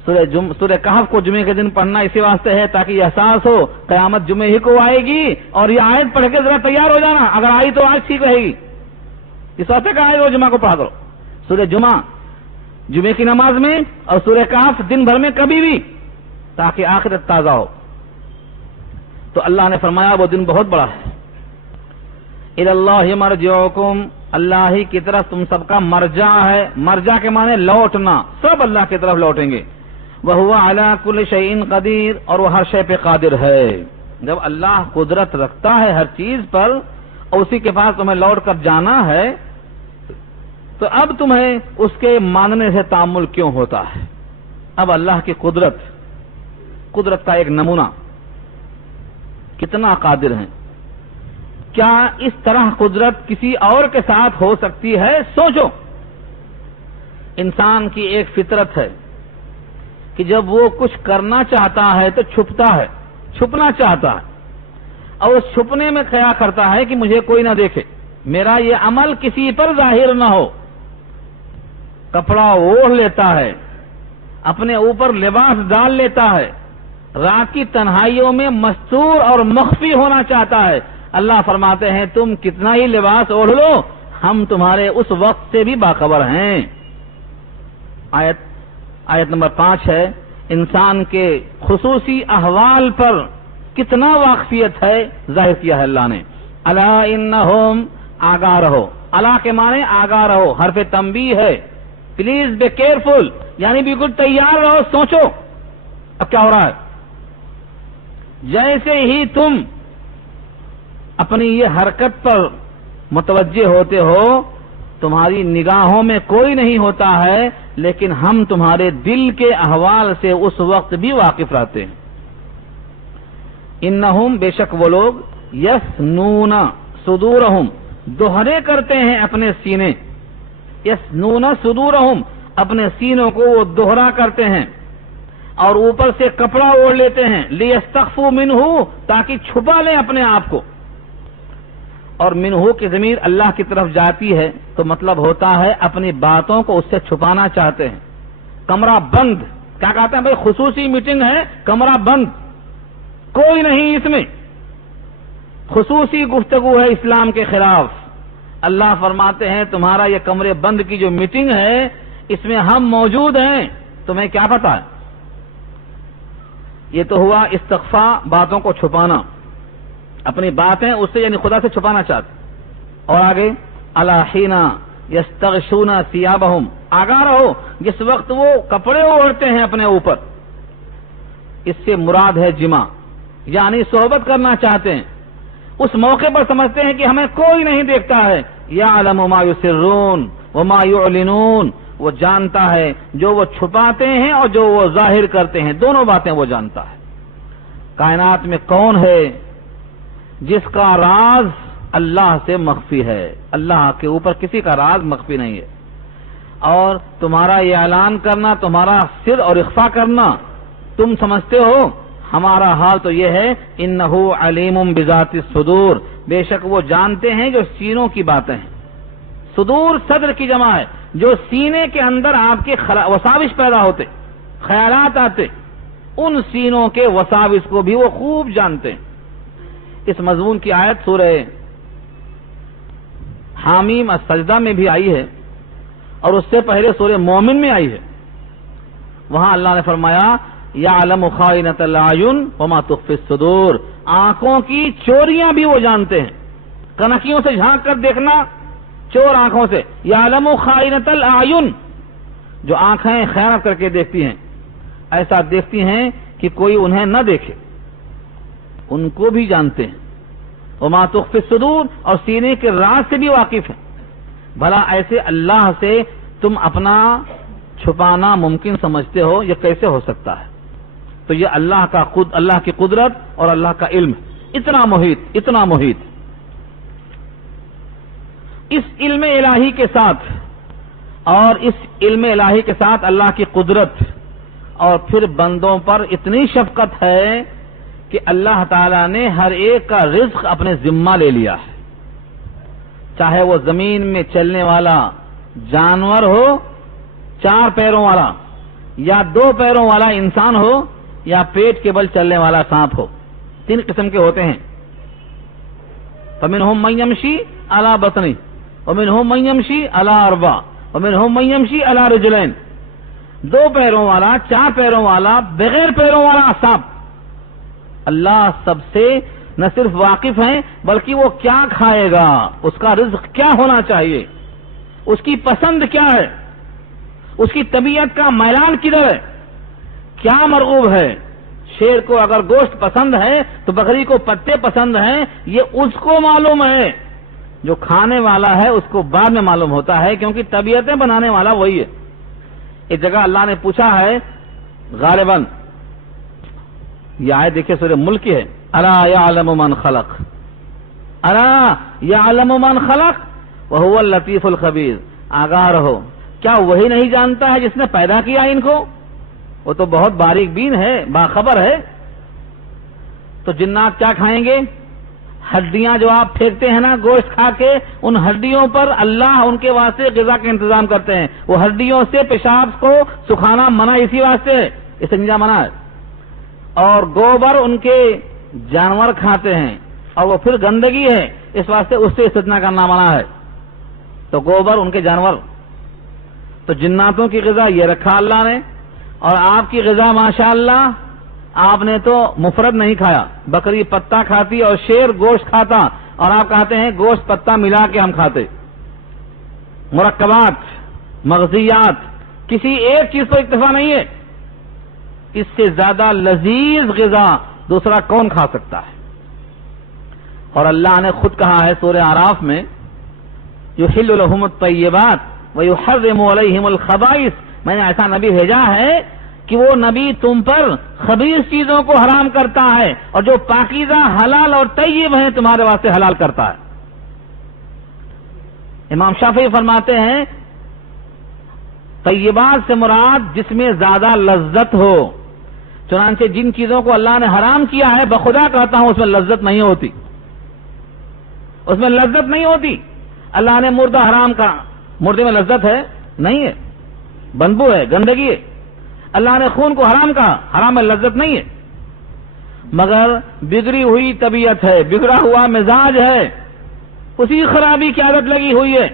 سورہ کہف کو جمعے کے دن پڑھنا اسی واسطے ہے تاکہ احساس ہو قیامت جمعے ہی کو آئے گی، اور یہ آیت پڑھ کے ذرا تیار ہو جانا، اگر آئی تو آج ٹھیک رہے گی. اس واسطے کہا ہے وہ جمعہ کو پڑھا کرو. سورہ جمعے کی نماز میں، اور سورہ کہف دن بھر میں کبھی بھی، تاکہ آخرت تازہ ہو. تو اللہ نے فرمایا وہ دن بہت بڑا ہے. الی اللہ مرجعکم، اللہ ہی کی طرف تم سب کا مرجع ہے. مرجع کے معنی لوٹنا، سب اللہ کی طرف لوٹیں گے. وَهُوَ عَلَى كُلِّ شَيْءٍ قَدِيرٌ، اور وہ ہر شے پہ قادر ہے. جب اللہ قدرت رکھتا ہے ہر چیز پر اور اسی کے پاس تمہیں لوٹ کر جانا ہے، تو اب تمہیں اس کے ماننے سے تعامل کیوں ہوتا ہے؟ اب اللہ کی قدرت کا ایک نمونہ، کتنا قادر ہیں، کیا اس طرح قدرت کسی اور کے ساتھ ہو سکتی ہے؟ سوچو، انسان کی ایک فطرت ہے کہ جب وہ کچھ کرنا چاہتا ہے تو چھپتا ہے، چھپنا چاہتا ہے، اور اس چھپنے میں کیا کرتا ہے کہ مجھے کوئی نہ دیکھے، میرا یہ عمل کسی پر ظاہر نہ ہو، کپڑا اوڑھ لیتا ہے، اپنے اوپر لباس ڈال لیتا ہے، رات کی تنہائیوں میں مستور اور مخفی ہونا چاہتا ہے۔ اللہ فرماتے ہیں تم کتنا ہی لباس اوڑھ لو، ہم تمہارے اس وقت سے بھی باخبر ہیں۔ آیت نمبر 5 ہے، انسان کے خصوصی احوال پر کتنا واقفیت ہے ظاہر کیا ہے اللہ نے۔ الا انہم، آگاہ رہو، الا کے معنی آگاہ رہو، حرف تنبیہ ہے، پلیز بی کیئرفل، یعنی بالکل تیار رہو، سوچو اب کیا ہو رہا ہے۔ جیسے ہی تم اپنی یہ حرکت پر متوجہ ہوتے ہو، تمہاری نگاہوں میں کوئی نہیں ہوتا ہے، لیکن ہم تمہارے دل کے احوال سے اس وقت بھی واقف رہتے ہیں۔ انہم، بے شک وہ لوگ، یسنون صدورہم، دوہرے کرتے ہیں اپنے سینے، یسنون صدورہم، اپنے سینوں کو وہ دوہرا کرتے ہیں اور اوپر سے کپڑا اوڑھ لیتے ہیں، لیستخفوا منہ، تاکہ چھپا لیں اپنے آپ کو۔ اور منہ کی ضمیر اللہ کی طرف جاتی ہے تو مطلب ہوتا ہے اپنی باتوں کو اس سے چھپانا چاہتے ہیں۔ کمرہ بند، کیا کہتے ہیں بھائی، خصوصی میٹنگ ہے، کمرہ بند، کوئی نہیں اس میں، خصوصی گفتگو ہے اسلام کے خلاف۔ اللہ فرماتے ہیں تمہارا یہ کمرے بند کی جو میٹنگ ہے اس میں ہم موجود ہیں، تمہیں کیا پتا ہے؟ یہ تو ہوا استخفا، باتوں کو چھپانا، اپنی باتیں اس سے یعنی خدا سے چھپانا چاہتے۔ اور آگے، الا حین یستغشون ثیابہم، آگاہ رہو جس وقت وہ کپڑے اوڑھتے ہیں اپنے اوپر، اس سے مراد ہے جماع، یعنی صحبت کرنا چاہتے ہیں، اس موقع پر سمجھتے ہیں کہ ہمیں کوئی نہیں دیکھتا ہے۔ یعلم ما یسرون وما یعلنون، وہ جانتا ہے جو وہ چھپاتے ہیں اور جو وہ ظاہر کرتے ہیں، دونوں باتیں وہ جانتا ہے۔ کائنات میں کون ہے جس کا راز اللہ سے مخفی ہے؟ اللہ کے اوپر کسی کا راز مخفی نہیں ہے۔ اور تمہارا یہ اعلان کرنا، تمہارا سر اور اخفا کرنا، تم سمجھتے ہو، ہمارا حال تو یہ ہے، انہ علیم بذات الصدور، بے شک وہ جانتے ہیں جو سینوں کی باتیں ہیں۔ صدور صدر کی جمع ہے، جو سینے کے اندر آپ کے وساوس پیدا ہوتے، خیالات آتے، ان سینوں کے وساوس کو بھی وہ خوب جانتے ہیں۔ اس مضمون کی آیت سورہ حامیم السجدہ میں بھی آئی ہے اور اس سے پہلے سورہ مومن میں آئی ہے۔ وہاں اللہ نے فرمایا یعلم خائنۃ الاعین وما تخفی الصدور، آنکھوں کی چوریاں بھی وہ جانتے ہیں، کنکیوں سے جھانک کر دیکھنا، چور آنکھوں سے، یعلم خائنۃ الاعین، جو آنکھیں خیانت کر کے دیکھتی ہیں، ایسا دیکھتی ہیں کہ کوئی انہیں نہ دیکھے، ان کو بھی جانتے ہیں۔ وما تخفی الصدور، اور سینے کے راز سے بھی واقف ہیں۔ بھلا ایسے اللہ سے تم اپنا چھپانا ممکن سمجھتے ہو؟ یہ کیسے ہو سکتا ہے؟ تو یہ اللہ کی قدرت اور اللہ کا علم، اتنا محیط، اتنا محیط۔ اس علم الہی کے ساتھ اور اس علم الہی کے ساتھ اللہ کی قدرت اور پھر بندوں پر اتنی شفقت ہے کہ اللہ تعالیٰ نے ہر ایک کا رزق اپنے ذمہ لے لیا ہے، چاہے وہ زمین میں چلنے والا جانور ہو، 4 پیروں والا، یا 2 پیروں والا انسان ہو، یا پیٹ کے بل چلنے والا سانپ ہو، 3 قسم کے ہوتے ہیں۔ فمنہم من یمشی علی بطنہ ومنہم من یمشی علی 4 ومنہم من یمشی علی رجلین، 2 پیروں والا، 4 پیروں والا، بغیر پیروں والا سانپ۔ اللہ سب سے نہ صرف واقف ہیں بلکہ وہ کیا کھائے گا، اس کا رزق کیا ہونا چاہیے، اس کی پسند کیا ہے، اس کی طبیعت کا میلان کدھر ہے، کیا مرغوب ہے۔ شیر کو اگر گوشت پسند ہے تو بکری کو پتے پسند ہیں، یہ اس کو معلوم ہے، جو کھانے والا ہے اس کو بعد میں معلوم ہوتا ہے، کیونکہ طبیعتیں بنانے والا وہی ہے۔ ایک جگہ اللہ نے پوچھا ہے غالباً، یہ آیت دیکھیے سورہ ملک کی ہے، الا یعلم من خلق، الا یعلم من خلق وهو اللطیف الخبیر، آگاہ رہو، کیا وہی نہیں جانتا ہے جس نے پیدا کیا ان کو؟ وہ تو بہت باریک بین ہے، باخبر ہے۔ تو جنات کیا کھائیں گے؟ ہڈیاں جو آپ پھینکتے ہیں نا گوشت کھا کے، ان ہڈیوں پر اللہ ان کے واسطے غذا کا انتظام کرتے ہیں۔ وہ ہڈیوں سے پیشاب کو سکھانا منع اسی واسطے ہے، استنجا منع ہے۔ اور گوبر ان کے جانور کھاتے ہیں، اور وہ پھر گندگی ہے، اس واسطے اس سے استنجا کرنا منع ہے۔ تو گوبر ان کے جانور، تو جناتوں کی غذا یہ رکھا اللہ نے، اور آپ کی غذا ماشاءاللہ آپ نے تو مفرد نہیں کھایا، بکری پتا کھاتی اور شیر گوشت کھاتا، اور آپ کہتے ہیں گوشت پتا ملا کے ہم کھاتے۔ مرکبات، مغزیات، کسی ایک چیز تو اکتفا نہیں ہے۔ اس سے زیادہ لذیذ غذا دوسرا کون کھا سکتا ہے؟ اور اللہ نے خود کہا ہے سورہ اعراف میں، یحل لهم الطیبات ویحرم علیہم الخبائث، میں نے ایسا نبی بھیجا ہے کہ وہ نبی تم پر خبیث چیزوں کو حرام کرتا ہے، اور جو پاکیزہ حلال اور طیب ہیں تمہارے واسطے حلال کرتا ہے۔ امام شافعی فرماتے ہیں طیبات سے مراد جس میں زیادہ لذت ہو، چنانچہ جن چیزوں کو اللہ نے حرام کیا ہے بخدا کہتا ہوں اس میں لذت نہیں ہوتی، اس میں لذت نہیں ہوتی۔ اللہ نے مردہ حرام کہا، مردے میں لذت ہے؟ نہیں ہے، بدبو ہے، گندگی ہے۔ اللہ نے خون کو حرام کہا، حرام میں لذت نہیں ہے، مگر بگڑی ہوئی طبیعت ہے، بگڑا ہوا مزاج ہے، اسی خرابی کی عادت لگی ہوئی ہے۔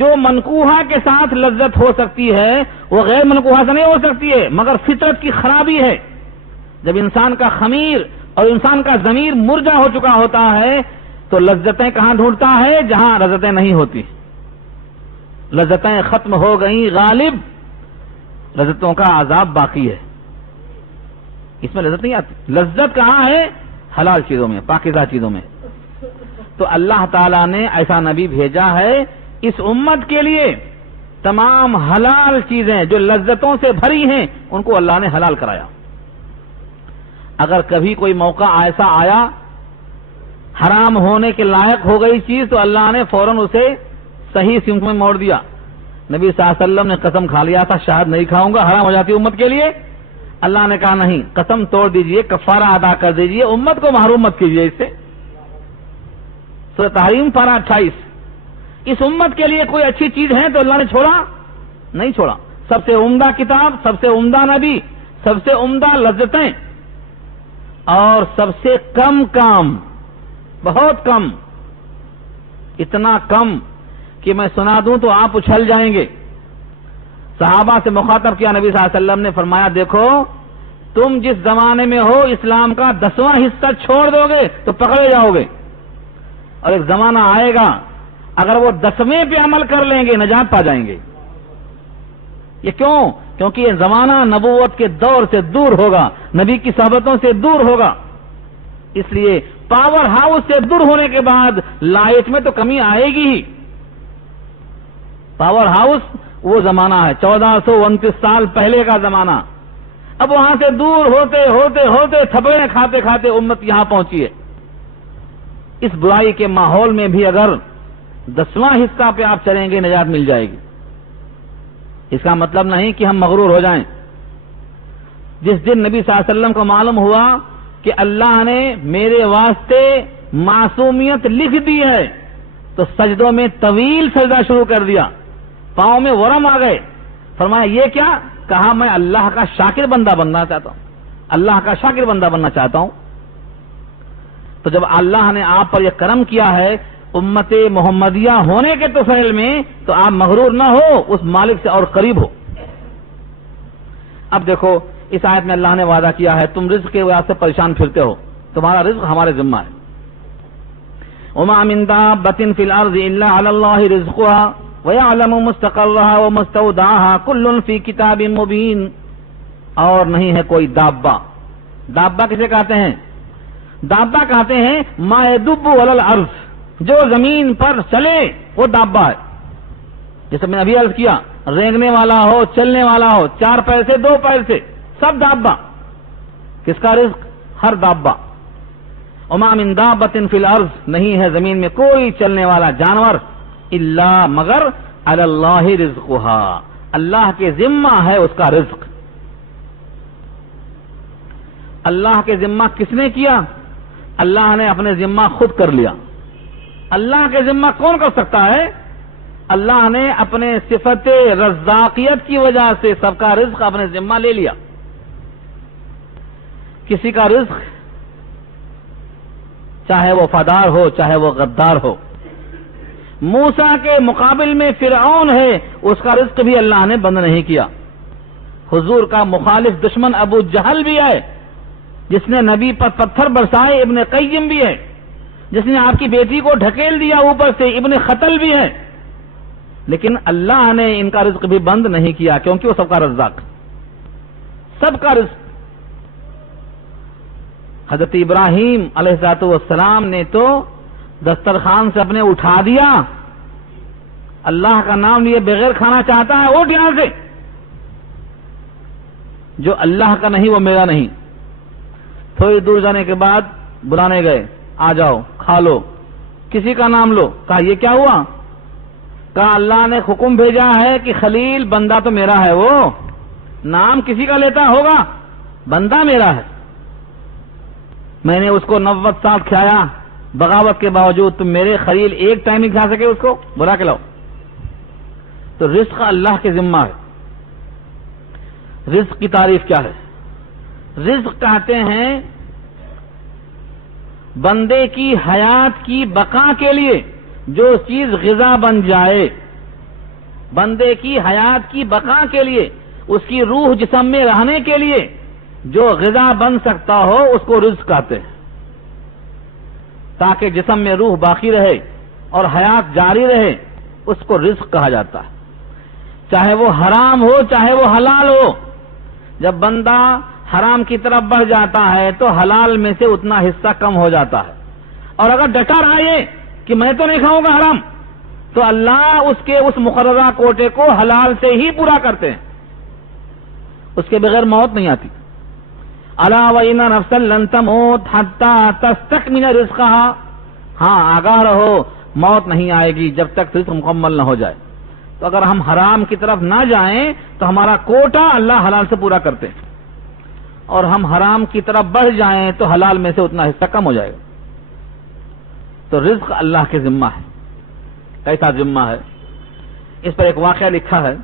جو منکوحہ کے ساتھ لذت ہو سکتی ہے وہ غیر منکوحہ سے نہیں ہو سکتی ہے، مگر فطرت کی خرابی ہے۔ جب انسان کا خمیر اور انسان کا ضمیر مرجا ہو چکا ہوتا ہے تو لذتیں کہاں ڈھونڈتا ہے؟ جہاں لذتیں نہیں ہوتی۔ لذتیں ختم ہو گئیں غالب، لذتوں کا عذاب باقی ہے، اس میں لذت نہیں آتی۔ لذت کہاں ہے؟ حلال چیزوں میں، پاکیزہ چیزوں میں۔ تو اللہ تعالیٰ نے ایسا نبی بھیجا ہے اس امت کے لیے، تمام حلال چیزیں جو لذتوں سے بھری ہیں ان کو اللہ نے حلال کرایا۔ اگر کبھی کوئی موقع ایسا آیا حرام ہونے کے لائق ہو گئی چیز تو اللہ نے فوراً اسے صحیح سمت میں موڑ دیا۔ نبی صلی اللہ علیہ وسلم نے قسم کھا لیا تھا شاید نہیں کھاؤں گا، حرام ہو جاتی امت کے لیے، اللہ نے کہا نہیں، قسم توڑ دیجئے، کفارہ ادا کر دیجئے، امت کو محروم مت کیجئے اس سے۔ سورہ تحریم پارہ 28۔ اس امت کے لیے کوئی اچھی چیز ہے تو اللہ نے چھوڑا نہیں چھوڑا۔ سب سے عمدہ کتاب، سب سے عمدہ نبی، سب سے عمدہ لذتیں، اور سب سے کم کام، بہت کم، اتنا کم کہ میں سنا دوں تو آپ اچھل جائیں گے۔ صحابہ سے مخاطب کیا نبی صلی اللہ علیہ وسلم نے فرمایا دیکھو تم جس زمانے میں ہو اسلام کا 10واں حصہ چھوڑ دو گے تو پکڑے جاؤ گے، اور ایک زمانہ آئے گا اگر وہ 10ویں پہ عمل کر لیں گے نجات پا جائیں گے۔ یہ کیوں؟ کیونکہ یہ زمانہ نبوت کے دور سے دور ہوگا، نبی کی صحبتوں سے دور ہوگا، اس لیے پاور ہاؤس سے دور ہونے کے بعد لائٹ میں تو کمی آئے گی ہی۔ پاور ہاؤس وہ زمانہ ہے 1429 سال پہلے کا زمانہ، اب وہاں سے دور ہوتے ہوتے ہوتے تھپڑے کھاتے کھاتے امت یہاں پہنچی ہے۔ اس برائی کے ماحول میں بھی اگر 10واں حصہ پہ آپ چلیں گے نجات مل جائے گی۔ اس کا مطلب نہیں کہ ہم مغرور ہو جائیں۔ جس دن نبی صلی اللہ علیہ وسلم کو معلوم ہوا کہ اللہ نے میرے واسطے معصومیت لکھ دی ہے تو سجدوں میں طویل سجدہ شروع کر دیا، پاؤں میں ورم آ گئے۔ فرمایا یہ کیا؟ کہا میں اللہ کا شاکر بندہ بننا چاہتا ہوں، اللہ کا شاکر بندہ بننا چاہتا ہوں۔ تو جب اللہ نے آپ پر یہ کرم کیا ہے امت محمدیہ ہونے کے طفیل میں تو آپ مغرور نہ ہو، اس مالک سے اور قریب ہو۔ اب دیکھو اس آیت میں اللہ نے وعدہ کیا ہے تم رزق کے وجہ سے پریشان پھرتے ہو، تمہارا رزق ہمارے ذمہ ہے۔ وما من دابۃ فی الارض الا علی اللہ رزقها ويعلم مستقرها ومستودعها كل فی کتاب مبین۔ اور نہیں ہے کوئی دابہ۔ دابہ کسے کہتے ہیں؟ دابہ کہتے ہیں ما یدب علی الارض، جو زمین پر چلے وہ دابا ہے. جیسے میں نے ابھی عرض کیا، رینگنے والا ہو، چلنے والا ہو، 4 پیر سے 2 پیر سے، سب دابا. کس کا رزق؟ ہر دابا. وما من دابۃ فی الارض، نہیں ہے زمین میں کوئی چلنے والا جانور الا مگر علی اللہ رزقها، اللہ کے ذمہ ہے اس کا رزق. اللہ کے ذمہ کس نے کیا؟ اللہ نے اپنے ذمہ خود کر لیا. اللہ کے ذمہ کون کر سکتا ہے؟ اللہ نے اپنے صفت رزاقیت کی وجہ سے سب کا رزق اپنے ذمہ لے لیا. کسی کا رزق چاہے وہ وفادار ہو چاہے وہ غدار ہو. موسیٰ کے مقابل میں فرعون ہے، اس کا رزق بھی اللہ نے بند نہیں کیا. حضور کا مخالف دشمن ابو جہل بھی ہے، جس نے نبی پر پتھر برسائے، ابن قیم بھی ہے، جس نے آپ کی بیٹی کو ڈھکیل دیا اوپر سے، ابن خطل بھی ہے. لیکن اللہ نے ان کا رزق بھی بند نہیں کیا، کیونکہ وہ سب کا رزاق، سب کا رزق. حضرت ابراہیم علیہ السلام نے تو دسترخوان سے اپنے اٹھا دیا، اللہ کا نام لیے بغیر کھانا چاہتا ہے، اٹھ یہاں سے، جو اللہ کا نہیں وہ میرا نہیں. تھوڑی دور جانے کے بعد بلانے گئے، آ جاؤ کھا لو، کسی کا نام لو. کہا یہ کیا ہوا؟ کہا اللہ نے حکم بھیجا ہے کہ خلیل بندہ تو میرا ہے، وہ نام کسی کا لیتا ہوگا، بندہ میرا ہے. میں نے اس کو 90 سال کھلایا، بغاوت کے باوجود تم میرے خلیل ایک ٹائم ہی کھا سکے، اس کو بلا کے لاؤ. تو رزق اللہ کے ذمہ ہے. رزق کی تعریف کیا ہے؟ رزق کہتے ہیں بندے کی حیات کی بقا کے لیے جو چیز غذا بن جائے، بندے کی حیات کی بقا کے لیے، اس کی روح جسم میں رہنے کے لیے جو غذا بن سکتا ہو اس کو رزق کہتے ہیں. تاکہ جسم میں روح باقی رہے اور حیات جاری رہے، اس کو رزق کہا جاتا ہے. چاہے وہ حرام ہو چاہے وہ حلال ہو. جب بندہ حرام کی طرف بڑھ جاتا ہے تو حلال میں سے اتنا حصہ کم ہو جاتا ہے، اور اگر ڈٹا رہا یہ کہ میں تو نہیں کھاؤں گا حرام، تو اللہ اس کے اس مقررہ کوٹے کو حلال سے ہی پورا کرتے ہیں، اس کے بغیر موت نہیں آتی. الا وان نفسا لن تموت حتى تستكمل رزقها، ہاں آگاہ رہو موت نہیں آئے گی جب تک رزق مکمل نہ ہو جائے. تو اگر ہم حرام کی طرف نہ جائیں تو ہمارا کوٹا اللہ حلال سے پورا کرتے ہیں، اور ہم حرام کی طرف بڑھ جائیں تو حلال میں سے اتنا حصہ کم ہو جائے گا. تو رزق اللہ کے ذمہ ہے. کیسا ذمہ ہے؟ اس پر ایک واقعہ لکھا ہے.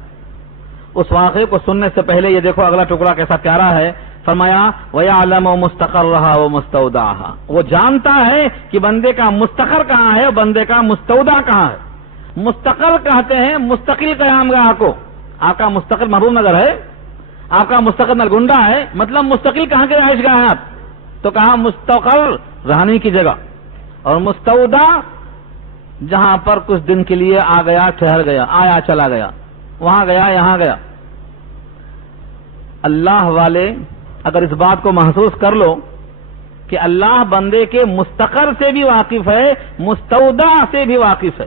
اس واقعے کو سننے سے پہلے یہ دیکھو اگلا ٹکڑا کیسا پیارا ہے. فرمایا وَيَعْلَمُ مُسْتَقَرَّهَا وَمُسْتَوْدَعَهَا، وہ جانتا ہے کہ بندے کا مستقر کہاں ہے اور بندے کا مستودع کہاں ہے. مستقر کہتے ہیں مستقل قیام گاہ کو. آپ کا مستقل محروم نگر ہے، آپ کا مستقل نلگنڈا ہے، مطلب مستقل کہاں کے رہائش گاہ ہیں آپ؟ تو کہاں مستقر رہنے کی جگہ، اور مستودع جہاں پر کچھ دن کے لیے آ گیا ٹھہر گیا، آیا چلا گیا، وہاں گیا یہاں گیا. اللہ والے اگر اس بات کو محسوس کر لو کہ اللہ بندے کے مستقر سے بھی واقف ہے، مستودع سے بھی واقف ہے،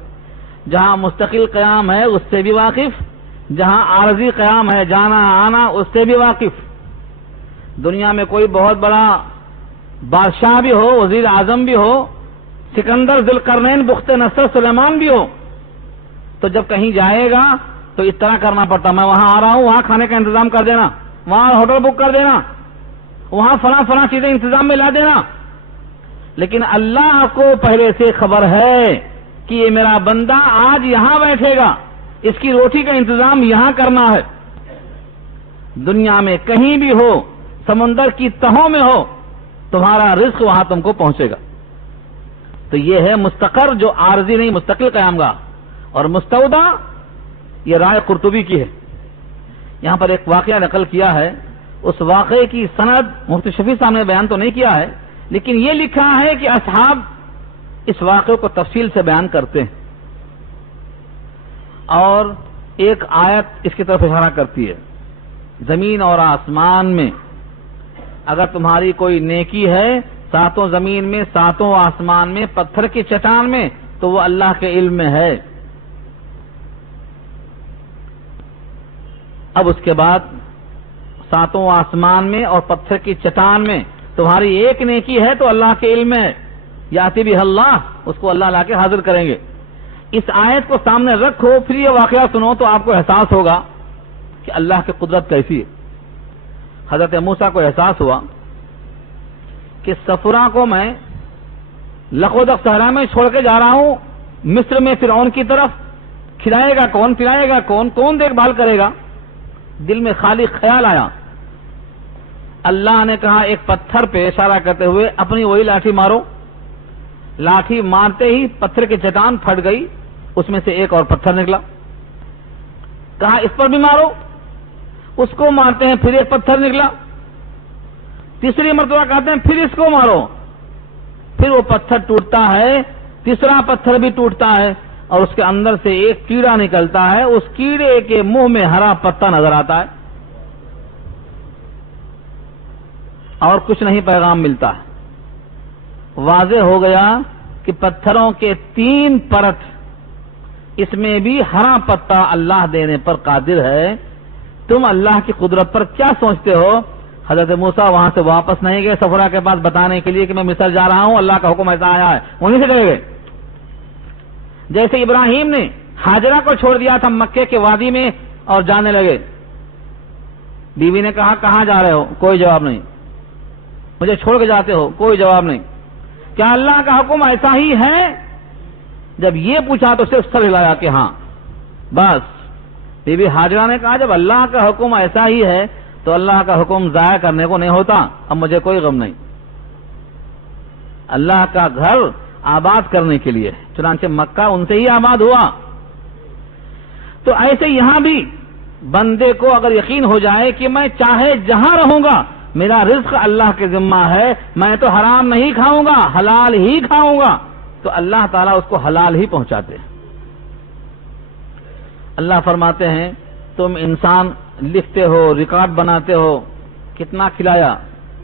جہاں مستقل قیام ہے اس سے بھی واقف، جہاں عارضی قیام ہے جانا آنا اس سے بھی واقف. دنیا میں کوئی بہت بڑا بادشاہ بھی ہو، وزیر اعظم بھی ہو، سکندر ذوالقرنین بخت نصر سلیمان بھی ہو، تو جب کہیں جائے گا تو اس طرح کرنا پڑتا، میں وہاں آ رہا ہوں وہاں کھانے کا انتظام کر دینا، وہاں ہوٹل بک کر دینا، وہاں فلاں فلاں چیزیں انتظام میں لا دینا. لیکن اللہ کو پہلے سے خبر ہے کہ یہ میرا بندہ آج یہاں بیٹھے گا، اس کی روٹی کا انتظام یہاں کرنا ہے. دنیا میں کہیں بھی ہو، سمندر کی تہوں میں ہو، تمہارا رزق وہاں تم کو پہنچے گا. تو یہ ہے مستقر جو عارضی نہیں، مستقل قیام گاہ. اور مستودع یہ رائے قرطبی کی ہے. یہاں پر ایک واقعہ نقل کیا ہے، اس واقعے کی سند مفتی شفیع صاحب نے بیان تو نہیں کیا ہے، لیکن یہ لکھا ہے کہ اصحاب اس واقعے کو تفصیل سے بیان کرتے ہیں، اور ایک آیت اس کی طرف اشارہ کرتی ہے. زمین اور آسمان میں اگر تمہاری کوئی نیکی ہے، ساتوں زمین میں ساتوں آسمان میں پتھر کی چٹان میں تو وہ اللہ کے علم میں ہے۔ اب اس کے بعد ساتوں آسمان میں اور پتھر کی چٹان میں تمہاری ایک نیکی ہے تو اللہ کے علم میں ہے، یاتی بھی اللہ، اس کو اللہ لا کے حاضر کریں گے۔ اس آیت کو سامنے رکھو، پھر یہ واقعہ سنو تو آپ کو احساس ہوگا کہ اللہ کی قدرت کیسی ہے۔ حضرت موسیٰ کو احساس ہوا کہ صفرا کو میں لقودق صحرا میں چھوڑ کے جا رہا ہوں مصر میں فرعون کی طرف، کھلائے گا کون، پلائے گا کون، کون دیکھ بھال کرے گا؟ دل میں خالی خیال آیا۔ اللہ نے کہا ایک پتھر پہ اشارہ کرتے ہوئے اپنی وہی لاٹھی مارو۔ لاٹھی مارتے ہی پتھر کی چٹان پھٹ گئی، اس میں سے ایک اور پتھر نکلا۔ کہا اس پر بھی مارو، اس کو مارتے ہیں پھر ایک پتھر نکلا۔ تیسری مرتبہ کہتے ہیں پھر اس کو مارو، پھر وہ پتھر ٹوٹتا ہے، تیسرا پتھر بھی ٹوٹتا ہے اور اس کے اندر سے ایک کیڑا نکلتا ہے، اس کیڑے کے منہ میں ہرا پتا نظر آتا ہے اور کچھ نہیں پیغام ملتا ہے۔ واضح ہو گیا کہ پتھروں کے 3 پرت، اس میں بھی ہرا پتا اللہ دینے پر قادر ہے۔ تم اللہ کی قدرت پر کیا سوچتے ہو؟ حضرت موسیٰ وہاں سے واپس نہیں گئے صفرا کے پاس بتانے کے لیے کہ میں مصر جا رہا ہوں، اللہ کا حکم ایسا آیا ہے، وہیں سے چلے گئے۔ جیسے ابراہیم نے ہاجرہ کو چھوڑ دیا تھا مکے کے وادی میں اور جانے لگے، بیوی نے کہا کہاں جا رہے ہو؟ کوئی جواب نہیں۔ مجھے چھوڑ کے جاتے ہو؟ کوئی جواب نہیں۔ کیا اللہ کا حکم ایسا ہی ہے؟ جب یہ پوچھا تو صرف سر ہلایا کہ ہاں۔ بس بی بی ہاجرہ نے کہا جب اللہ کا حکم ایسا ہی ہے تو اللہ کا حکم ضائع کرنے کو نہیں ہوتا، اب مجھے کوئی غم نہیں۔ اللہ کا گھر آباد کرنے کے لیے، چنانچہ مکہ ان سے ہی آباد ہوا۔ تو ایسے یہاں بھی بندے کو اگر یقین ہو جائے کہ میں چاہے جہاں رہوں گا میرا رزق اللہ کے ذمہ ہے، میں تو حرام نہیں کھاؤں گا، حلال ہی کھاؤں گا، تو اللہ تعالیٰ اس کو حلال ہی پہنچاتے ہیں۔ اللہ فرماتے ہیں تم انسان لکھتے ہو، ریکارڈ بناتے ہو، کتنا کھلایا،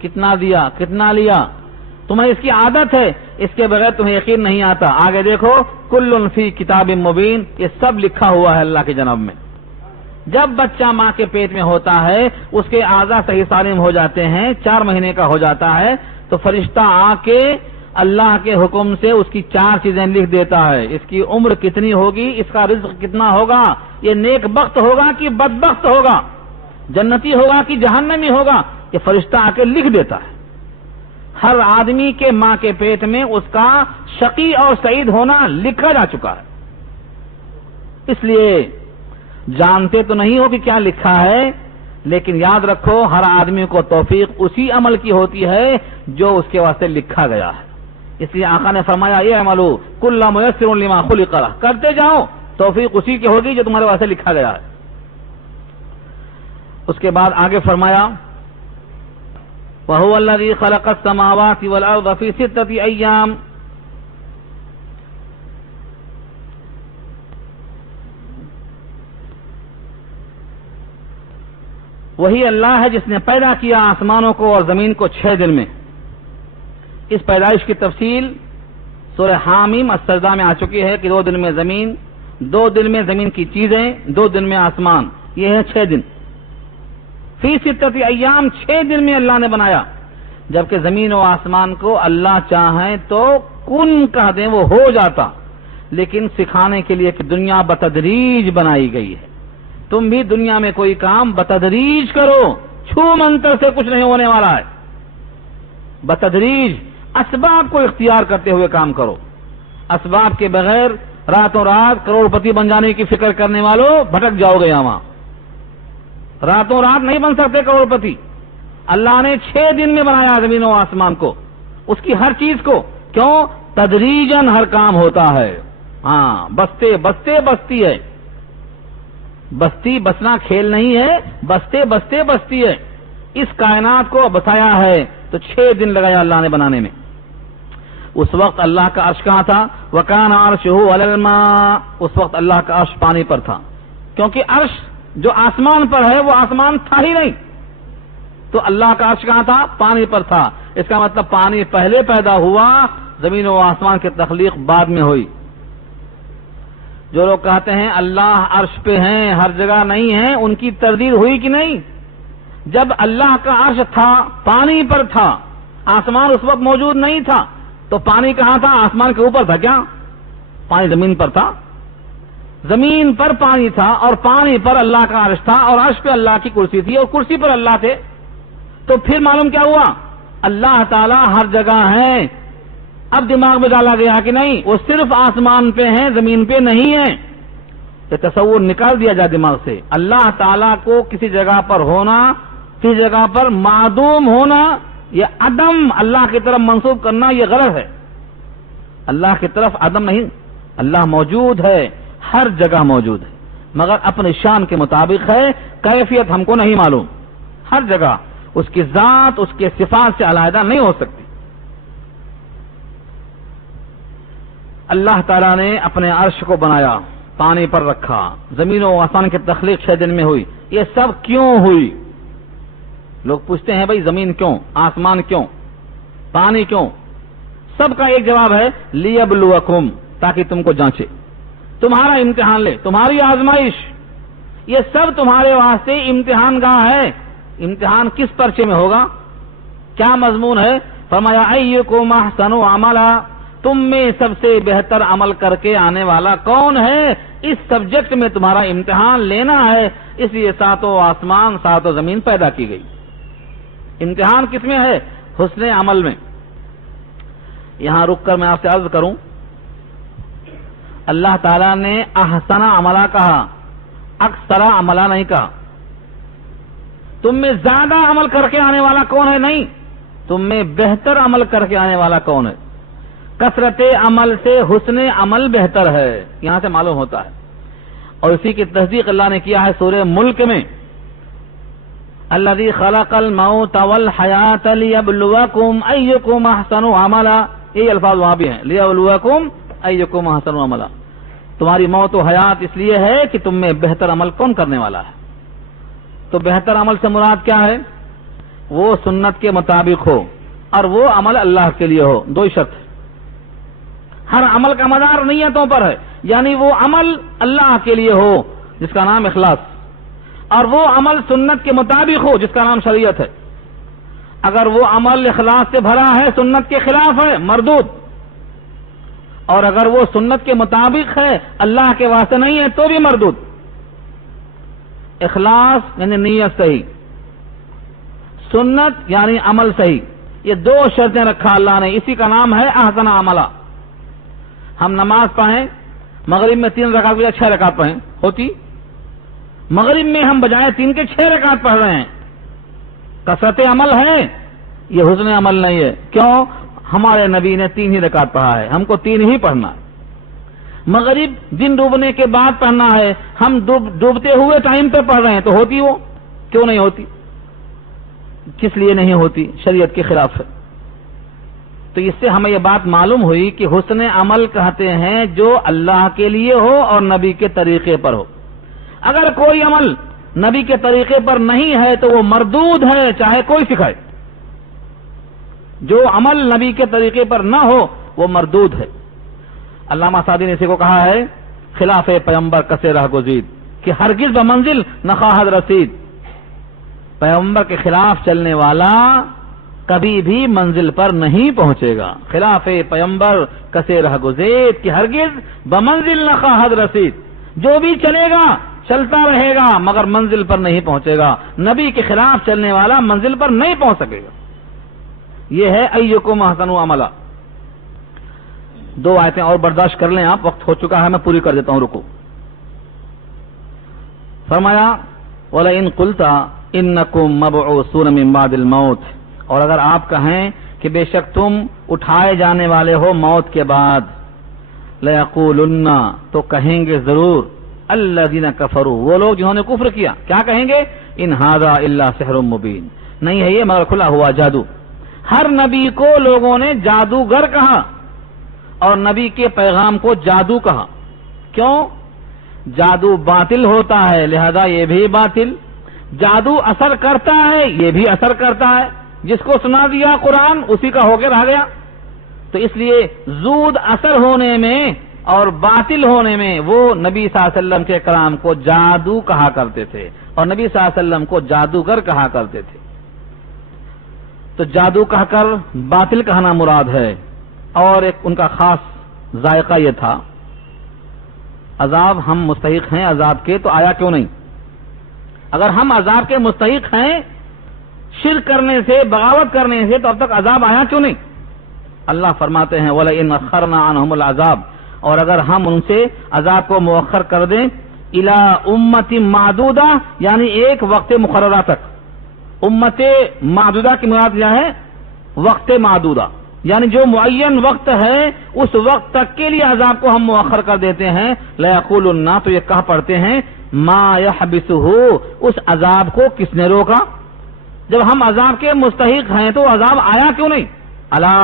کتنا دیا، کتنا لیا، تمہیں اس کی عادت ہے، اس کے بغیر تمہیں یقین نہیں آتا۔ آگے دیکھو کل فی کتاب مبین، یہ سب لکھا ہوا ہے اللہ کی جناب میں۔ جب بچہ ماں کے پیٹ میں ہوتا ہے اس کے اعضاء صحیح سالم ہو جاتے ہیں، 4 مہینے کا ہو جاتا ہے تو فرشتہ آ کے اللہ کے حکم سے اس کی 4 چیزیں لکھ دیتا ہے، اس کی عمر کتنی ہوگی، اس کا رزق کتنا ہوگا، یہ نیک بخت ہوگا کہ بدبخت ہوگا، جنتی ہوگا کہ جہنمی ہوگا، یہ فرشتہ آ کے لکھ دیتا ہے۔ ہر آدمی کے ماں کے پیٹ میں اس کا شقی اور سعید ہونا لکھا جا چکا ہے۔ اس لیے جانتے تو نہیں ہو کہ کیا لکھا ہے، لیکن یاد رکھو ہر آدمی کو توفیق اسی عمل کی ہوتی ہے جو اس کے واسطے لکھا گیا ہے۔ اس لیے آقا نے فرمایا یہ عملو کل میسر لما خلق لہ، کرتے جاؤ، توفیق اسی کی ہوگی جو تمہارے واسطے لکھا گیا ہے۔ اس کے بعد آگے فرمایا وَهُوَ الَّذِي خَلَقَ السَّمَاوَاتِ وَالْأَرْضَ فِي 6 أَيَّامٍ، وہی اللہ ہے جس نے پیدا کیا آسمانوں کو اور زمین کو 6 دن میں۔ اس پیدائش کی تفصیل سورہ حامیم السجدہ میں آ چکی ہے کہ 2 دن میں زمین، 2 دن میں زمین کی چیزیں، 2 دن میں آسمان، یہ ہے 6 دن۔ فی 6 ایام، 6 دن میں اللہ نے بنایا، جبکہ زمین و آسمان کو اللہ چاہیں تو کن کہہ دیں وہ ہو جاتا، لیکن سکھانے کے لیے کہ دنیا بتدریج بنائی گئی ہے۔ تم بھی دنیا میں کوئی کام بتدریج کرو، چھو منتر سے کچھ نہیں ہونے والا ہے، بتدریج اسباب کو اختیار کرتے ہوئے کام کرو۔ اسباب کے بغیر راتوں رات کروڑ پتی بن جانے کی فکر کرنے والوں بھٹک جاؤ گے یہاں، راتوں رات نہیں بن سکتے کروڑ پتی۔ اللہ نے 6 دن میں بنایا زمین و آسمان کو، اس کی ہر چیز کو، کیوں؟ تدریجاً ہر کام ہوتا ہے، ہاں بستے بستے بستی ہے، بستی بسنا کھیل نہیں ہے، بستے بستے بستی ہے۔ اس کائنات کو بسایا ہے تو 6 دن لگایا اللہ نے بنانے میں۔ اس وقت اللہ کا عرش کہاں تھا؟ وَكَانَ عَرْشُهُ عَلَى الْمَاءِ، اس وقت اللہ کا عرش پانی پر تھا، کیونکہ عرش جو آسمان پر ہے وہ آسمان تھا ہی نہیں، تو اللہ کا عرش کہاں تھا؟ پانی پر تھا۔ اس کا مطلب پانی پہلے پیدا ہوا، زمین و آسمان کی تخلیق بعد میں ہوئی۔ جو لوگ کہتے ہیں اللہ عرش پہ ہیں ہر جگہ نہیں ہیں، ان کی تردید ہوئی کہ نہیں؟ جب اللہ کا عرش تھا پانی پر تھا، آسمان اس وقت موجود نہیں تھا، تو پانی کہاں تھا؟ آسمان کے اوپر تھا کیا؟ پانی زمین پر تھا، زمین پر پانی تھا اور پانی پر اللہ کا عرش تھا اور عرش پہ اللہ کی کرسی تھی اور کرسی پر اللہ تھے. تو پھر معلوم کیا ہوا؟ اللہ تعالی ہر جگہ ہے. اب دماغ میں ڈالا گیا کہ نہیں وہ صرف آسمان پہ ہیں زمین پہ نہیں ہے. یہ تصور نکال دیا جائے دماغ سے. اللہ تعالیٰ کو کسی جگہ پر ہونا، کسی جگہ پر معدوم ہونا، یہ عدم اللہ کی طرف منسوب کرنا یہ غلط ہے. اللہ کی طرف عدم نہیں، اللہ موجود ہے، ہر جگہ موجود ہے، مگر اپنے شان کے مطابق ہے، کیفیت ہم کو نہیں معلوم. ہر جگہ اس کی ذات اس کے صفات سے علیحدہ نہیں ہو سکتی. اللہ تعالیٰ نے اپنے عرش کو بنایا، پانی پر رکھا، زمین و آسمان کی تخلیق 6 دن میں ہوئی. یہ سب کیوں ہوئی؟ لوگ پوچھتے ہیں بھائی زمین کیوں، آسمان کیوں، پانی کیوں؟ سب کا ایک جواب ہے لیبلوکم، تاکہ تم کو جانچے، تمہارا امتحان لے، تمہاری آزمائش. یہ سب تمہارے واسطے امتحان گاہ ہے. امتحان کس پرچے میں ہوگا؟ کیا مضمون ہے؟ فرمایا ایکم احسن عملا، تم میں سب سے بہتر عمل کر کے آنے والا کون ہے؟ اس سبجیکٹ میں تمہارا امتحان لینا ہے. اس لیے 7 آسمان 7 زمین پیدا کی گئی. امتحان کس میں ہے؟ حسن عمل میں. یہاں رک کر میں آپ سے عرض کروں، اللہ تعالیٰ نے احسن عملہ کہا، اکثر عملہ نہیں کہا. تم میں زیادہ عمل کر کے آنے والا کون ہے؟ نہیں، تم میں بہتر عمل کر کے آنے والا کون ہے؟ کثرت عمل سے حسن عمل بہتر ہے، یہاں سے معلوم ہوتا ہے. اور اسی کی تصدیق اللہ نے کیا ہے سورہ ملک میں، الذی خلق الموت والحیات لیبلوکم ایکم احسن عملا. یہ الفاظ وہاں بھی ہیں، لیبلوکم ایکم احسن عملا. تمہاری موت و حیات اس لیے ہے کہ تم میں بہتر عمل کون کرنے والا ہے. تو بہتر عمل سے مراد کیا ہے؟ وہ سنت کے مطابق ہو اور وہ عمل اللہ کے لیے ہو. 2 شرط. ہر عمل کا مدار نیتوں پر ہے، یعنی وہ عمل اللہ کے لیے ہو جس کا نام اخلاص، اور وہ عمل سنت کے مطابق ہو جس کا نام شریعت ہے. اگر وہ عمل اخلاص سے بھرا ہے سنت کے خلاف ہے، مردود. اور اگر وہ سنت کے مطابق ہے اللہ کے واسطے نہیں ہے تو بھی مردود. اخلاص یعنی نیت صحیح، سنت یعنی عمل صحیح، یہ 2 شرطیں رکھا اللہ نے. اسی کا نام ہے احسن عملہ. ہم نماز پڑھیں، مغرب میں 3 رکعت بجائے 6 رکعت پڑھیں، ہوتی؟ مغرب میں ہم بجائے 3 کے 6 رکعت پڑھ رہے ہیں. کثرت عمل ہے، یہ حسن عمل نہیں ہے. کیوں؟ ہمارے نبی نے 3 ہی رکعت پڑھا ہے، ہم کو 3 ہی پڑھنا ہے. مغرب دن ڈوبنے کے بعد پڑھنا ہے، ہم ڈوبتے ہوئے ٹائم پہ پڑھ رہے ہیں، تو ہوتی وہ؟ کیوں نہیں ہوتی؟ کس لیے نہیں ہوتی؟ شریعت کے خلاف ہے. تو اس سے ہمیں یہ بات معلوم ہوئی کہ حسن عمل کہتے ہیں جو اللہ کے لیے ہو اور نبی کے طریقے پر ہو. اگر کوئی عمل نبی کے طریقے پر نہیں ہے تو وہ مردود ہے، چاہے کوئی سکھائے. جو عمل نبی کے طریقے پر نہ ہو وہ مردود ہے. علامہ سعدی نے اسی کو کہا ہے خلاف پیغمبر کسے رہ گزید، کہ ہرگز بمنزل نہ خواہد رسید. پیغمبر کے خلاف چلنے والا کبھی بھی منزل پر نہیں پہنچے گا. خلاف پیغمبر کسے رہ گزید کہ ہرگز بمنزل نہ خواہد رسید. جو بھی چلے گا چلتا رہے گا مگر منزل پر نہیں پہنچے گا. نبی کے خلاف چلنے والا منزل پر نہیں پہنچ سکے گا. یہ ہے ایکم احسن عملا. 2 آیتیں اور برداشت کر لیں آپ، وقت ہو چکا ہے، میں پوری کر دیتا ہوں. رکو. فرمایا وَلَئِن قُلْتَ إِنَّكُمْ مَبْعُوثُونَ مِن بَعْدِ الْمَوْتِ، اور اگر آپ کہیں کہ بے شک تم اٹھائے جانے والے ہو موت کے بعد، لَيَقُولُنَّ، تو کہیں گے ضرور الَّذِينَ كَفَرُوا، وہ لوگ جنہوں نے کفر کیا، کیا کہیں گے؟ إِنْ هَذَا إِلَّا سِحْرٌ مُبِينٌ، نہیں ہے یہ مگر کھلا ہوا جادو. ہر نبی کو لوگوں نے جادوگر کہا اور نبی کے پیغام کو جادو کہا. کیوں؟ جادو باطل ہوتا ہے لہذا یہ بھی باطل. جادو اثر کرتا ہے یہ بھی اثر کرتا ہے. جس کو سنا دیا قرآن اسی کا ہو کے رہ گیا. تو اس لیے زود اثر ہونے میں اور باطل ہونے میں وہ نبی صلی اللہ علیہ وسلم کے کلام کو جادو کہا کرتے تھے اور نبی صلی اللہ علیہ وسلم کو جادوگر کہا کرتے تھے. تو جادو کہہ کر باطل کہنا مراد ہے. اور ایک ان کا خاص ذائقہ یہ تھا، عذاب ہم مستحق ہیں عذاب کے، تو آیا کیوں نہیں؟ اگر ہم عذاب کے مستحق ہیں شرک کرنے سے، بغاوت کرنے سے، تو اب تک عذاب آیا کیوں نہیں؟ اللہ فرماتے ہیں وَلَئِنْ أَخَّرْنَا عَنْهُمُ الْعَذَابَ، اور اگر ہم ان سے عذاب کو مؤخر کر دیں إِلَىٰ أُمَّةٍ مَعْدُودَةٍ، یعنی ایک وقت مقررہ تک. امت معدودہ کی مراد کیا ہے؟ وقت معدودہ، یعنی جو معین وقت ہے اس وقت تک کے لیے عذاب کو ہم مؤخر کر دیتے ہیں. لَيَقُولُنَّ، تو یہ کہہ پڑھتے ہیں مَا يَحْبِسُهُ، اس عذاب کو کس نے روکا؟ جب ہم عذاب کے مستحق ہیں تو عذاب آیا کیوں نہیں؟ الا،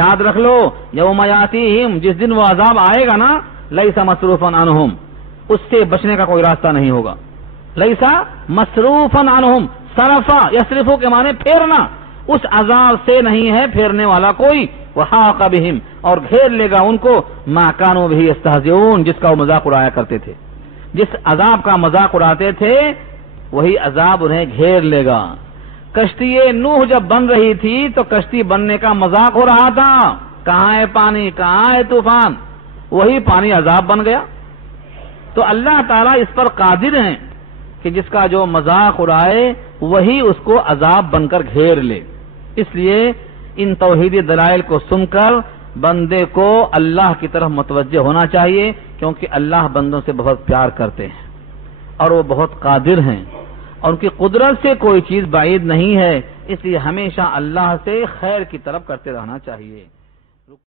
یاد رکھ لو، یوم یاتیہم، جس دن وہ عذاب آئے گا نا، لیس مصروفا عنہم، اس سے بچنے کا کوئی راستہ نہیں ہوگا. لیس مصروفا عنہم، صرفا یصرفو کے معنی پھیرنا، اس عذاب سے نہیں ہے پھیرنے والا کوئی. وحاق بہم، اور گھیر لے گا ان کو ما کانوا بہ یستہزئون، جس کا وہ مذاق اڑایا کرتے تھے. جس عذاب کا مذاق اڑاتے تھے وہی عذاب انہیں گھیر لے گا. کشتی نوح جب بن رہی تھی تو کشتی بننے کا مذاق ہو رہا تھا، کہاں ہے پانی، کہاں ہے طوفان، وہی پانی عذاب بن گیا. تو اللہ تعالیٰ اس پر قادر ہیں کہ جس کا جو مذاق اڑائے وہی اس کو عذاب بن کر گھیر لے. اس لیے ان توحیدی دلائل کو سن کر بندے کو اللہ کی طرف متوجہ ہونا چاہیے، کیونکہ اللہ بندوں سے بہت پیار کرتے ہیں اور وہ بہت قادر ہیں اور ان کی قدرت سے کوئی چیز بعید نہیں ہے. اس لیے ہمیشہ اللہ سے خیر کی طلب کرتے رہنا چاہیے.